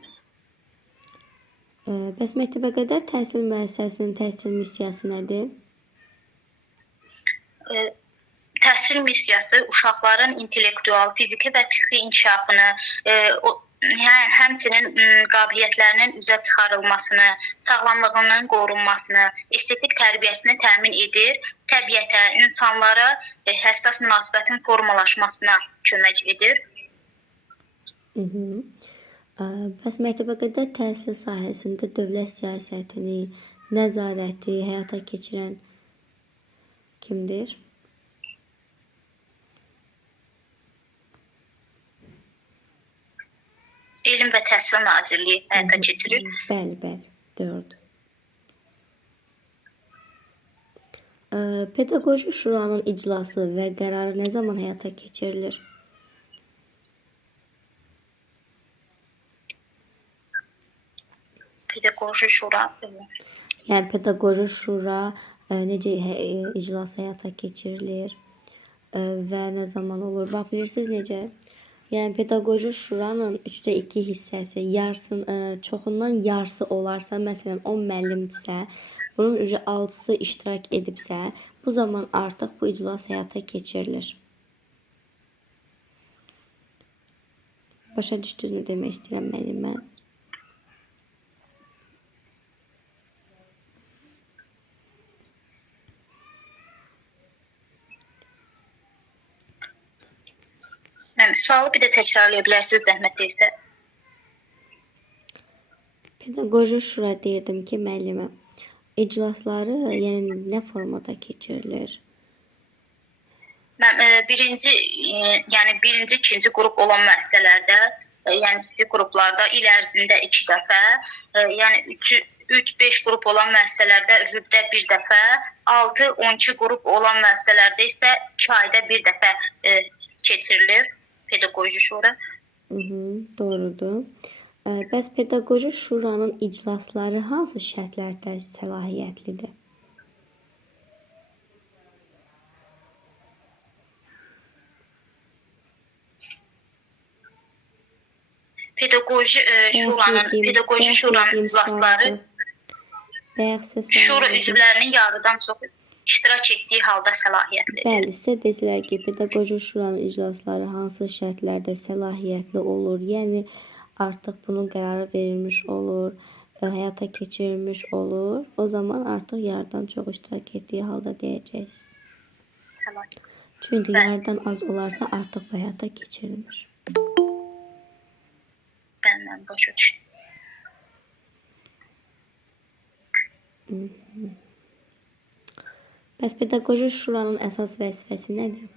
Bəs məktəbəqədər təhsil müəssisəsinin təhsil missiyası nədir? Təhsil missiyası uşaqların intellektual, fiziki və psixi inkişafını, həmçinin qabiliyyətlərinin üzə çıxarılmasını, sağlamlığının qorunmasını, estetik tərbiyəsini təmin edir, təbiətə, insanlara həssas münasibətin formalaşmasına kömək edir. Bəs məktəbəqədər təhsil sahəsində dövlət siyasətini, nəzarəti həyata keçirən kimdir? Elm və Təhsil Nazirliyi həyata keçirir. Bəli, bəli, doğrudur. Pedaqoji Şuranın iclası və qərarı nə zaman həyata keçirilir? Pedaqoji Şura. Yəni Pedaqoji Şura necə iclas həyata keçirilir və nə zaman olur? Bax, bilirsiniz necə? Yəni Pedaqoji Şuranın 3/2 hissəsi, çoxundan yarısı olarsa, məsələn 10 müəllimdirsə, bunun 6-sı iştirak edibsə, bu zaman artıq bu iclas həyata keçirilir. Başa düşdünüz nə demək istəyirəm müəllimə? Sualı bir də təkrarlaya bilərsiniz zəhmət etsə. Pedaqoji Şura deyirdim ki, müəllimə, iclasları yəni nə formada keçirilir? Birinci, ikinci qrup olan müəssisələrdə, yəni kiçik qruplarda il ərzində 2 dəfə, yəni 3-5 qrup olan müəssisələrdə ildə 1 dəfə, 6-12 qrup olan müəssisələrdə isə 2 ayda 1 dəfə keçirilir Pedaqoji Şura. Doğrudur. Bəs Pedaqoji Şuranın iclasları hansı şərtlərdə səlahiyyətlidir? Pedaqoji Şuranın iclasları Şura üzvlərinin yarıdan çox iştirak etdiyi halda səlahiyyətlidir. Bəli, sizə desələr ki, Pedaqoji Şuranın iclasları hansı şərtlərdə səlahiyyətli olur? Yəni artıq bunun qərarı verilmiş olur, həyata keçirilmiş olur. O zaman artıq yarıdan çox iştirak etdiyi halda deyəcəksiniz. Çünkü Bəli. yarıdan az olarsa artıq bu həyata keçirilmir. Mən başa düşdüm. Bəs pedaqoji şuranın əsas vəzifəsi nədir?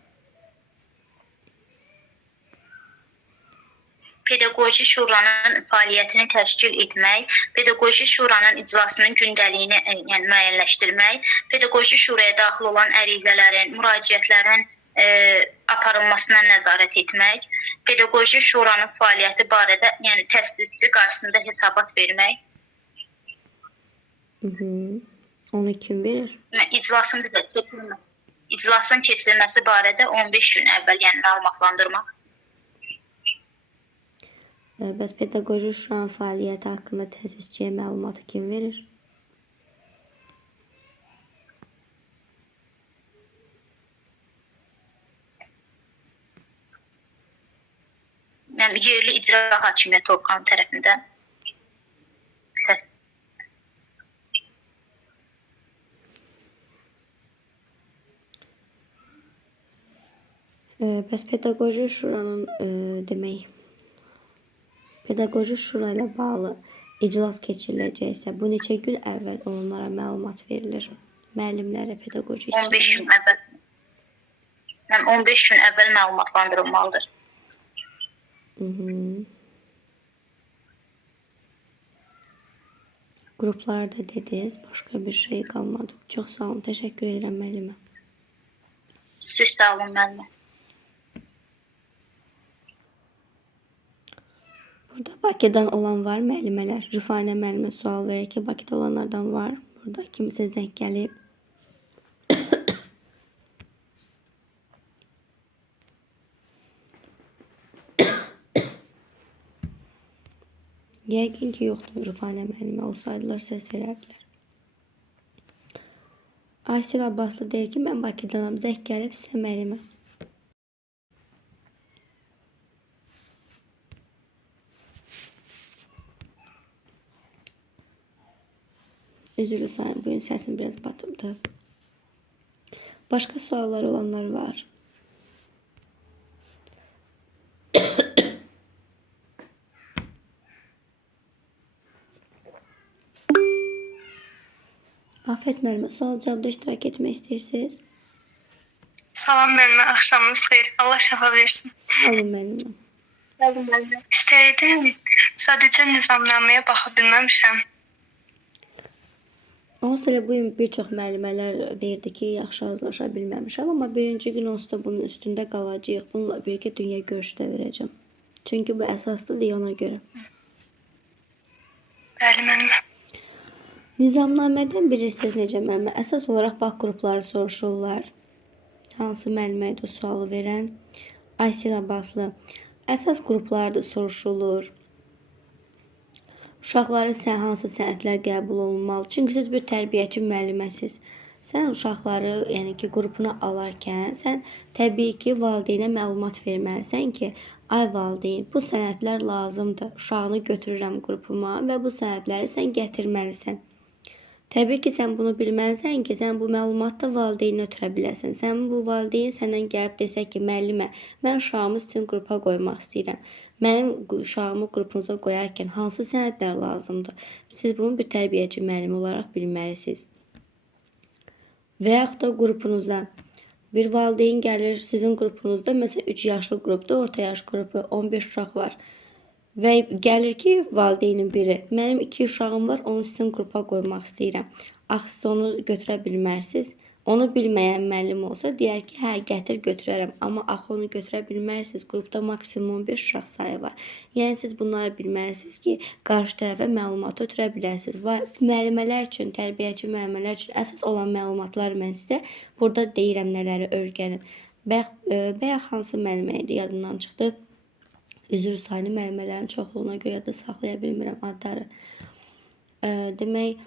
Pedaqoji şuranın fəaliyyətini təşkil etmək, pedaqoji şuranın iclasının gündəliyini yəni müəyyənləşdirmək, pedaqoji şuraya daxil olan ərizələrin, müraciətlərin aparılmasına nəzarət etmək, pedaqoji şuranın fəaliyyəti barədə, yəni təsdiqçi qarşısında hesabat vermək, Onu kim verir? İclasın keçirilməsi barədə 15 gün əvvəl, yəni məlumatlandırmaq. Bəs pedaqoji şuranın fəaliyyəti haqqında təsisçiyə məlumatı kim verir? Yəni yerli icra hakimiyyəti orqanı tərəfindən səs. Bəs pedaqoji şuranın pedaqoji şura ilə bağlı iclas keçiriləcəksə, bu neçə gün əvvəl onlara məlumat verilir? Müəllimlərə, pedaqoji 15 gün əvvəl. Yəni 15 gün əvvəl məlumatlandırılmalıdır. Qruplarda dediniz, başqa bir şey qalmadı. Çox sağ olun, təşəkkür edirəm müəllimə. Siz sağ olun müəllimə. Burada Bakıdan olan var müəllimələr. Rüfanə müəllimə sual verir ki, Bakıda olanlardan var. Burada kimsə zəng gəlib. Yəqin ki, yoxdur Rüfanə müəllimə. Olsaydılar səs verərdilər. Asil Abbaslı deyir ki, mən Bakıdanam. Zəng gəlib sizə müəllimə. Üzülü sayın, bugün səsim biraz batırdı. Başqa suallar olanlar var. Afət müəllimə, sual cavabda iştirak etmək istəyirsiniz? Salam müəllimə, axşamınız xeyir. Allah şəfa versin. Sağ olun müəllimə. İstəyirdim, sadəcə nizamnaməyə baxa bilməmişəm. Onsuz elə bugün bir çox müəllimələr deyirdi ki, yaxşı hazırlaşa bilməmişəm, amma birinci gün onsuz da bunun üstündə qalacağıq. Bununla birlikdə dünya görüşü də verəcəm. Çünki bu əsaslıdır ona görə. Bəli müəllimə. Nizamnamədən bilirsiniz necə müəllimə? Əsas olaraq bax qrupları soruşurlar. Hansı müəllimə idi o sualı verən? Aysel Abbaslı. Əsas qruplarda soruşulur. Uşaqların hansı sənədlər qəbul olunmalı? Çünki siz bir tərbiyəçi müəlliməsiz. Sən uşaqları, yəni ki, qrupuna alarkən, sən təbii ki, valideynə məlumat verməlisən ki, ay valideyn, bu sənədlər lazımdır. Uşağını götürürəm qrupuma və bu sənədləri sən gətirməlisən. Təbii ki, sən bunu bilməlisən ki, sən bu məlumatda valideyni ötürə biləsən. Sən bu valideyn səndən gəlib desə ki, müəllimə, mən uşağımı sizin qrupa qoymaq istəyirəm. Mənim uşağımı qrupunuza qoyarkən hansı sənədlər lazımdır? Siz bunu bir tərbiyəçi müəllimi olaraq bilməlisiniz. Və yaxud da qrupunuza bir valideyn gəlir sizin qrupunuzda, məsələn 3 yaşlı qrupda, orta yaş qrupu, 15 uşaq var. Və gəlir ki, valideynin biri, mənim 2 uşağım var, onu sizin qrupa qoymaq istəyirəm. Axı siz onu götürə bilmərsiniz. Onu bilməyən müəllim olsa, deyər ki, hə, gətir götürərəm. Amma axı onu götürə bilmərsiniz. Qrupda maksimum 15 uşaq sayı var. Yəni siz bunları bilməlisiniz ki, qarşı tərəfə məlumatı ötürə bilərsiniz. Müəllimələr üçün, tərbiyəçi müəllimələr üçün əsas olan məlumatlar mən sizə burada deyirəm nələri öyrənin. Bayaq hansı müəllimə idi, yadımdan çıxdı. Üzr sayını müəllimələrin çoxluğuna görə də saxlaya bilmirəm adları. Demək,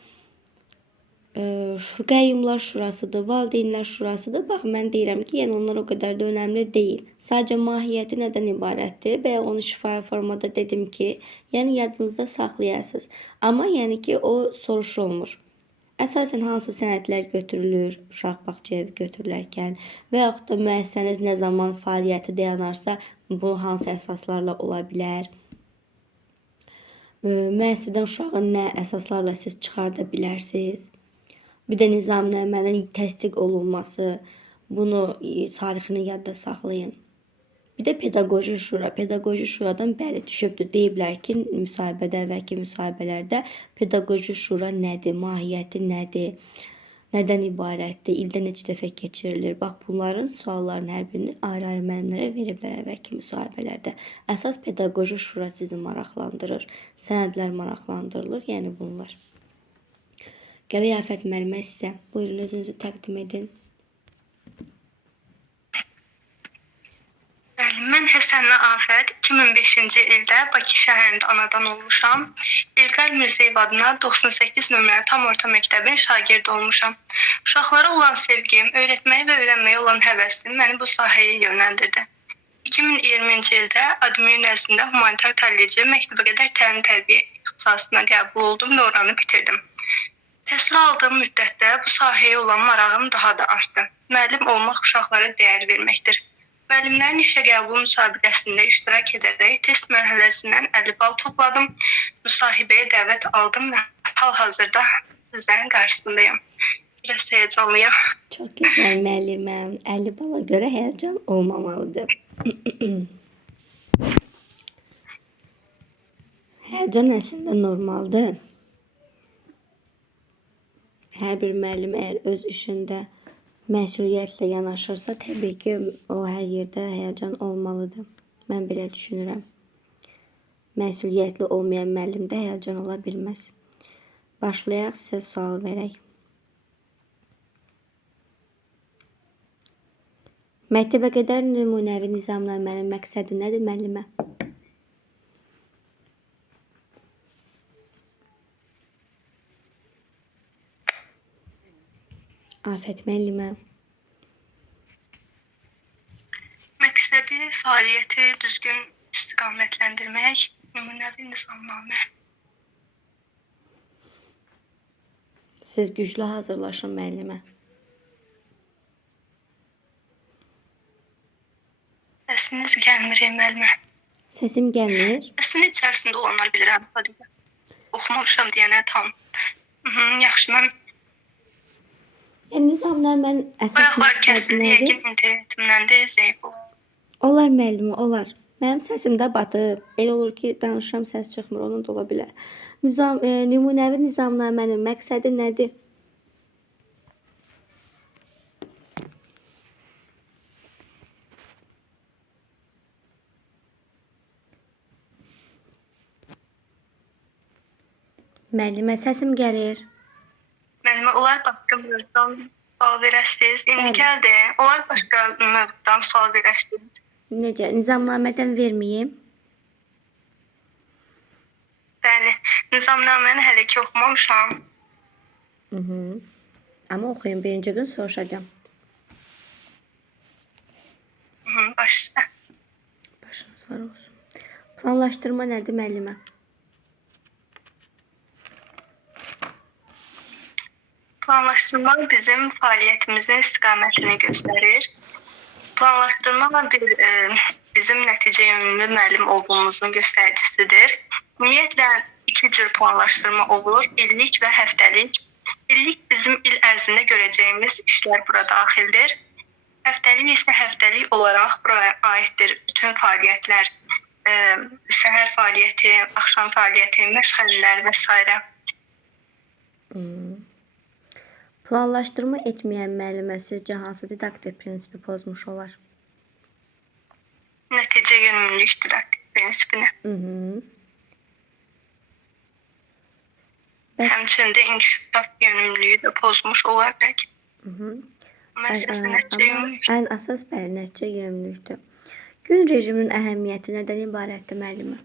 Qəyyumlar Şurasıdır, Valideynlər Şurasıdır. Bax, mən deyirəm ki, yəni onlar o qədər də önəmli deyil. Sadəcə mahiyyəti nədən ibarətdir? Və onu şifahi formada dedim ki, yəni yadınızda saxlayasınız. Amma yəni ki, o soruşulmur. Əsasən hansı sənədlər götürülür uşaq bağçaya götürülərkən və yaxud da müəssisəniz nə zaman fəaliyyəti dayanarsa, bu hansı əsaslarla ola bilər? Müəssisədən uşağın nə əsaslarla siz çıxarda bilərsiniz? Bir də nizamnamənin təsdiq olunması, bunu tarixini yadda saxlayın. Bir də pedaqoji şura. Pedaqoji şuradan bəli düşübdür. Deyiblər ki, müsahibədə, əvvəlki müsahibələrdə pedaqoji şura nədir, mahiyyəti nədir, nədən ibarətdir, ildə neçə dəfə keçirilir. Bax, bunların sualların hər birini ayrı-ayrı müəllimlərə veriblər əvvəlki müsahibələrdə. Əsas pedaqoji şura sizi maraqlandırır, sənədlər maraqlandırılır, yəni bunlar. Gələk Afət müəllimə sizə. Buyurun, özünüzü təqdim edin. Mən Həsənli Afət 2005-ci ildə Bakı şəhərində anadan olmuşam. İlqar Mirzəyev adına 98 nömrəli tam orta məktəbin şagirdi olmuşam. Uşaqlara olan sevgim, öyrətməyə və öyrənməyə olan həvəsim məni bu sahəyə yönləndirdi. 2020-ci ildə Admir nəzdində humanitar kolleci məktəbəqədər təlim-tərbiyə ixtisasına qəbul oldum və oranı bitirdim. Təhsil aldığım müddətdə bu sahəyə olan marağım daha da artdı. Müəllim olmaq uşaqlara dəyər verməkdir. Müəllimlərin işə qəbul müsabiqəsində iştirak edərək test mərhələsindən 50 bal topladım. Müsahibəyə dəvət aldım və hal-hazırda sizlərin qarşısındayım. Biraz həyəcanlıyam. Çox gözəl müəlliməm. 50 bala görə həyəcan olmamalıdır. Həyəcan əslində normaldır. Hər bir müəllim əgər öz işində məsuliyyətlə yanaşırsa, təbii ki, o hər yerdə həyəcan olmalıdır. Mən belə düşünürəm. Məsuliyyətli olmayan müəllimdə həyəcan ola bilməz. Başlayaq, sizə sual verək. Məktəbəqədər nümunəvi nizamnamənin məqsədi nədir müəllimə? Afət müəllimə. Məqsədi fəaliyyəti düzgün istiqamətləndirmək, nümunəvi nizamnamə. Siz güclü hazırlaşın müəllimə. Səsiniz gəlmir müəllimə. Səsim gəlmir. Səsinin içərisində olanlar bilirəm sadəcə. Oxumamışam deyənə tam. Yaxşı, mən Nizamnamənin əsas ayaqlar məqsədi kəsildi, nədir? yəqin internetimdən də zəif olur. Olar müəllimə, olar. Mənim səsim də batıb. Elə olur ki, danışıram, səs çıxmır, onun da ola bilər. Nümunəvi nizamnamənin məqsədi nədir? Müəllimə, səsim gəlir. Müəllimə, olar başqa mövzudan sual verəsiniz. İndikəldir, olar başqa mövzudan sual verəsiniz. Necə? Nizamnamədən verməyim? Bəli, nizamnaməni hələ ki oxumamışam. Amma oxuyun, birinci gün soruşacağım. Başla. Başınız var olsun. Planlaşdırma nədir müəllimə? Planlaşdırma bizim fəaliyyətimizin istiqamətini göstərir. Planlaşdırma bizim nəticə yönümlü müəllim olduğumuzun göstəricisidir. Ümumiyyətlə iki cür planlaşdırma olur, illik və həftəlik. İllik bizim il ərzində görəcəyimiz işlər bura daxildir. Həftəlik isə həftəlik olaraq buraya aiddir bütün fəaliyyətlər, səhər fəaliyyəti, axşam fəaliyyəti, məşğələlər və s. Planlaşdırma etməyən müəllimə sizcə hansı didaktik prinsipi pozmuş olar? Nəticə yönümlülük didaktik prinsipini. Həmçində inkişaf yönümlülüyü də pozmuş olar bəlkə. Məsələn, nəticə yönümlülük. Ən əsas bəli, nəticə yönümlülükdür. Gün rejiminin əhəmiyyəti nədən ibarətdir müəllimə?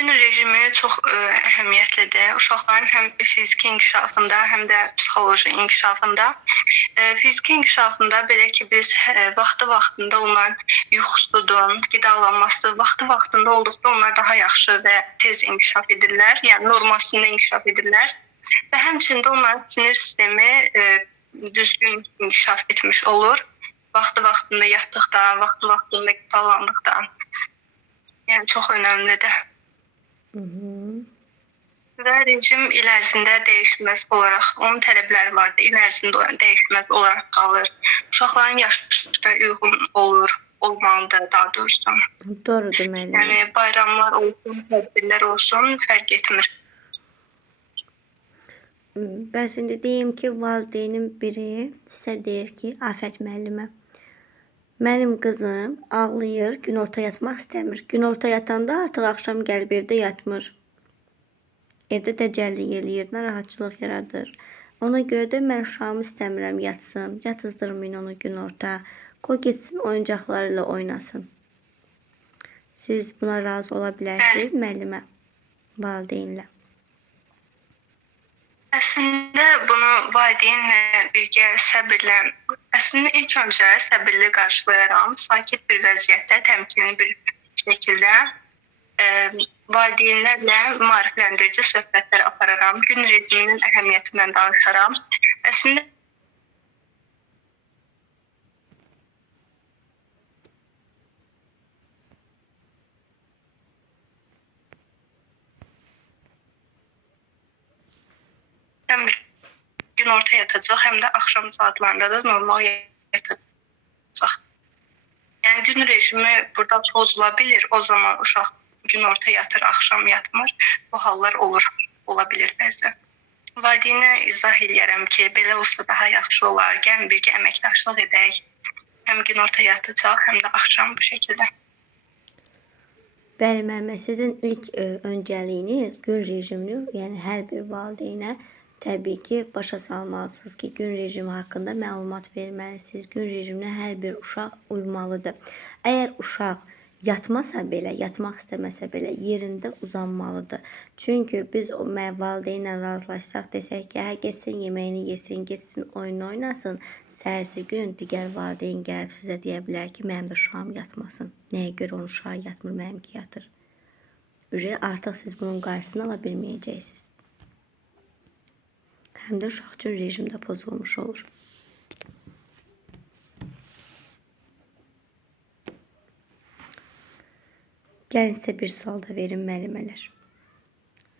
Gün rejimi çox əhəmiyyətlidir. Uşaqların həm fiziki inkişafında, həm də psixoloji inkişafında. Fiziki inkişafında belə ki, biz vaxtı-vaxtında onların yuxusudur, qidalanması vaxtı-vaxtında olduqda onlar daha yaxşı və tez inkişaf edirlər. Yəni normasında inkişaf edirlər. Və həmçində onların sinir sistemi düzgün inkişaf etmiş olur. Vaxtı-vaxtında yatdıqda, vaxtı-vaxtında qidalandıqda. Yəni çox önəmlidir. Və rejim il ərzində dəyişməz olaraq, onun tələbləri vardır, il ərzində dəyişməz olaraq qalır. Uşaqların yaşı da uyğun olur, olmalıdır daha doğrusu. Doğrudur müəllimə. Yəni bayramlar olsun, tədbirlər olsun, fərq etmir. Bəs indi deyim ki, valideynin biri sizə deyir ki, Afət müəllimə, mənim qızım ağlayır, günorta yatmaq istəmir. Günorta yatanda artıq axşam gəlib evdə yatmır. Evdə dəcəllik eləyir, narahatçılıq yaradır. Ona görə də mən uşağımı istəmirəm yatsın, yatızdırmayın onu günorta. Qoy getsin oyuncaqları ilə oynasın. Siz buna razı ola bilərsiniz müəllimə, valideynlə. Əslində bunu valideynlə birgə səbirlə, əslində ilk öncə səbirli qarşılayaram, sakit bir vəziyyətdə, təmkinli bir şəkildə valideynlərlə maarifləndirici söhbətlər apararam, gün rejiminin əhəmiyyətindən danışaram. Əslində həm günorta yatacaq, həm də axşam saatlarında da normal yatacaq. Yəni gün rejimi burada pozula bilir. O zaman uşaq günorta yatır, axşam yatmır. Bu hallar olur, ola bilir bəzən. Valideynə izah eləyərəm ki, belə olsa daha yaxşı olar. Gəlin birgə əməkdaşlıq edək. Həm günorta yatacaq, həm də axşam bu şəkildə. Bəli müəllimə, sizin ilk öncəliyiniz gün rejimini, yəni hər bir valideynə təbii ki, başa salmalısınız ki, gün rejimi haqqında məlumat verməlisiniz. Gün rejiminə hər bir uşaq uymalıdır. Əgər uşaq yatmasa belə, yatmaq istəməsə belə yerində uzanmalıdır. Çünki biz o valideynlə razılaşsaq, desək ki, hə getsin yeməyini yesin, getsin oyun oynasın, səhərsi gün digər valideyn gəlib sizə deyə bilər ki, mənim də uşağım yatmasın. Nəyə görə onun uşağı yatmır, mənimki yatır. Artıq siz bunun qarşısını ala bilməyəcəksiniz. Həm də uşaq üçün rejimdə pozulmuş olur. Gəlin sizə bir sual da verim müəllimələr.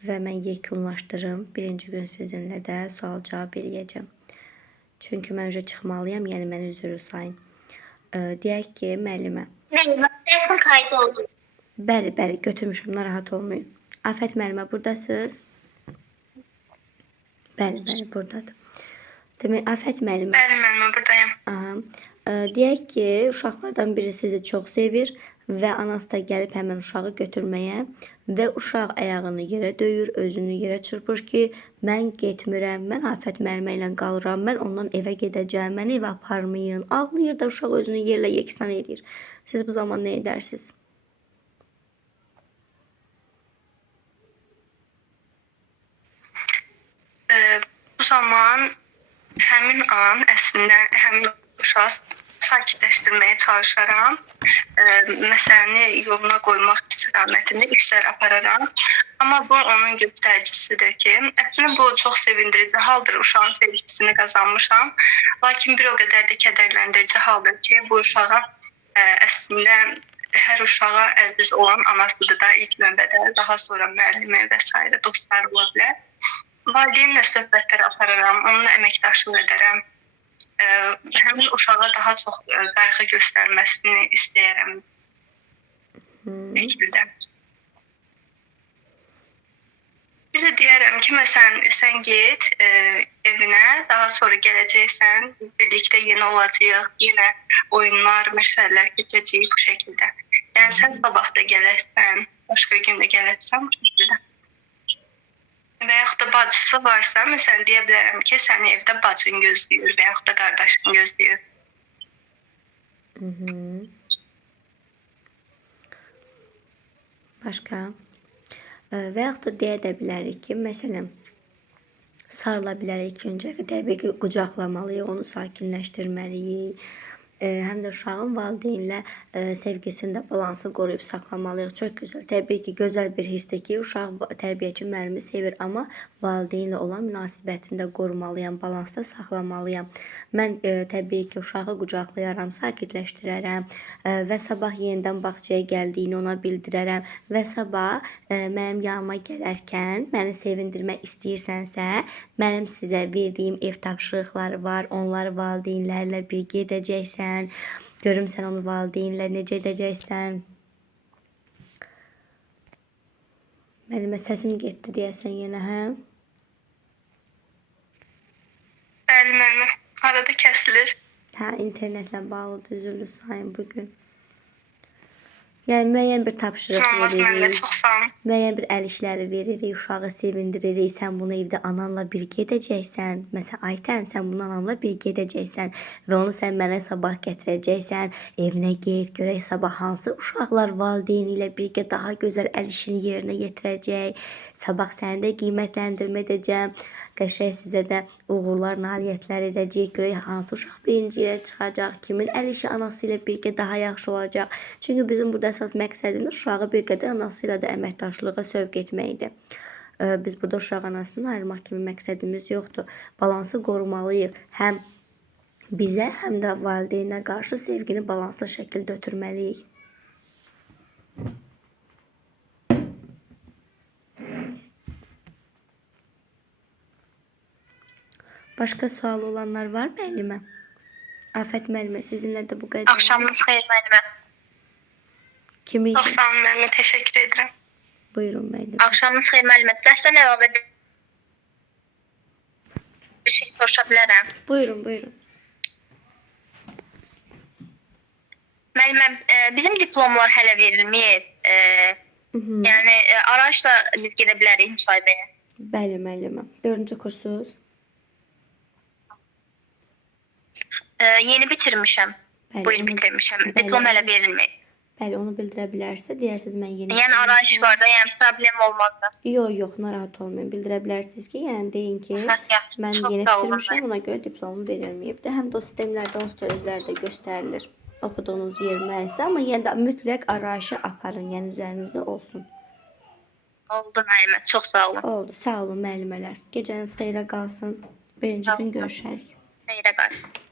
Və mən yekunlaşdırım. Birinci gün sizinlə də sual cavab eləyəcəm. Çünki mən üzrə çıxmalıyam, yəni məni üzrü sayın. Deyək ki, müəllimə. Müəllimə, dərsin kaydı oldu. Bəli, götürmüşəm, narahat olmayın. Afət müəllimə, buradasınız? Bəli, buradadır. Demək, Afət müəllimə. Bəli, müəllimə, buradayım. Deyək ki, uşaqlardan biri sizi çox sevir və anası da gəlib həmən uşağı götürməyə və uşaq ayağını yerə döyür, özünü yerə çırpır ki, mən getmirəm, mən Afət müəllimə ilə qalıram, mən ondan evə gedəcəm, məni evə aparmayın. Ağlayır da uşaq özünü yerlə yeksan edir. Siz bu zaman nə edərsiniz? Bu zaman həmin an əslində həmin uşağı sakitləşdirməyə çalışaram. Məsələni yoluna qoymaq istiqamətində işlər apararam. Amma bu onun göstəricisidir ki, əslində bu çox sevindirici haldır. Uşağın sevgisini qazanmışam. Lakin bir o qədər də kədərləndirici haldır ki, bu uşağa əslində hər uşağa əziz olan anasıdır da ilk növbədə, daha sonra müəllimi və s. dostlar ola bilər. Valideynlə söhbətlər apararam, onunla əməkdaşlıq edərəm. Həmin uşağa daha çox qayğı göstərməsini istəyərəm. Şəkildə. Bir də deyərəm ki, məsələn, sən get evinə, daha sonra gələcəksən, birlikdə yenə olacağıq, yenə oyunlar, məşğələlər keçəcəyik bu şəkildə. Yəni sən sabah da gələsən, başqa gün də gələsən bu şəkildə. Və yaxud da bacısı varsa, məsələn, deyə bilərəm ki, səni evdə bacın gözləyir və yaxud da qardaşın gözləyir. Başqa? Və yaxud da deyə də bilərik ki, məsələn, sarıla bilərik ki, öncə təbii ki, qucaqlamalıyıq, onu sakinləşdirməliyik. Həm də uşağın valideynlə sevgisini də balansı qoruyub saxlamalıyıq. Çox gözəl. Təbii ki, gözəl bir hissdir ki, uşaq tərbiyəçi müəllimi sevir, amma valideynlə olan münasibətini də qorumalıyam, balansda saxlamalıyam. Mən təbii ki, uşağı qucaqlayaram, sakitləşdirərəm və sabah yenidən bağçaya gəldiyini ona bildirərəm və sabah mənim yanıma gələrkən məni sevindirmək istəyirsənsə, mənim sizə verdiyim ev tapşırıqları var, onları valideynlərlə birgə edəcəksən. Görüm sən onu valideynlə necə edəcəksən. Mənim səsim getdi deyəsən yenə, hə? Bəli, müəllimə. Arada kəsilir. Hə, internetlə bağlıdır, üzrlü sayın bugün. Yəni müəyyən bir tapşırıq Olmaz müəllimə, veririk. çox sağ olun. Müəyyən bir əl işləri veririk, uşağı sevindiririk. Sən bunu evdə ananla birgə edəcəksən. Məsələn, Aytən, sən bunu ananla birgə edəcəksən və onu sən mənə sabah gətirəcəksən. Evinə get, görək sabah hansı uşaqlar valideyni ilə birgə daha gözəl əl işini yerinə yetirəcək. Sabah səni də qiymətləndirmə edəcəm. Qəşəng sizə də uğurlar, nailiyyətlər edəcəyik. Görək hansı uşaq birinci yerə çıxacaq, kimin əl işi anası ilə birgə daha yaxşı olacaq. Çünki bizim burada əsas məqsədimiz uşağı bir qədər anası ilə də əməkdaşlığa sövq etməkdir. Biz burada uşaq anasını ayırmaq kimi məqsədimiz yoxdur. Balansı qorumalıyıq. Həm bizə, həm də valideynə qarşı sevgini balanslı şəkildə ötürməliyik. Başqa sual olanlar var müəllimə? Afət müəllimə, sizinlə də bu qədər. Axşamınız xeyir müəllimə. Kim idi? Çox sağ olun müəllimə, təşəkkür edirəm. Buyurun müəllimə. Axşamınız xeyir müəllimə. Dərsdən əlavə bir şey soruşa bilərəm. Buyurun, buyurun. Müəllimə, bizim diplomlar hələ verilməyib. Yəni araçla biz gedə bilərik müsahibəyə. Bəli müəllimə. 4-cü kursuz? Yeni bitirmişəm. Bəli, Bu il onu- bitirmişəm. Bəli, Diplom hələ onu- verilməyib. Bəli, onu bildirə bilərsə, deyərsiniz mən yeni. Yəni arayış var da, yəni problem olmaz da. Yox, narahat olmayın. Bildirə bilərsiniz ki, yəni deyin ki, Yaxşı, mən çox yeni sağ olun. bitirmişəm, ona görə diplomum verilməyib də. Həm də o sistemlərdə onsuz da özləri də göstərilir. Oxuduğunuz yer müəssisə, amma yenə də mütləq arayışı aparın, yəni üzərinizdə olsun. Oldu müəllimə, çox sağ olun. Oldu. Sağ olun müəllimələr. Gecəniz xeyrə qalsın. Birinci gün görüşərik. Xeyrə qalsın.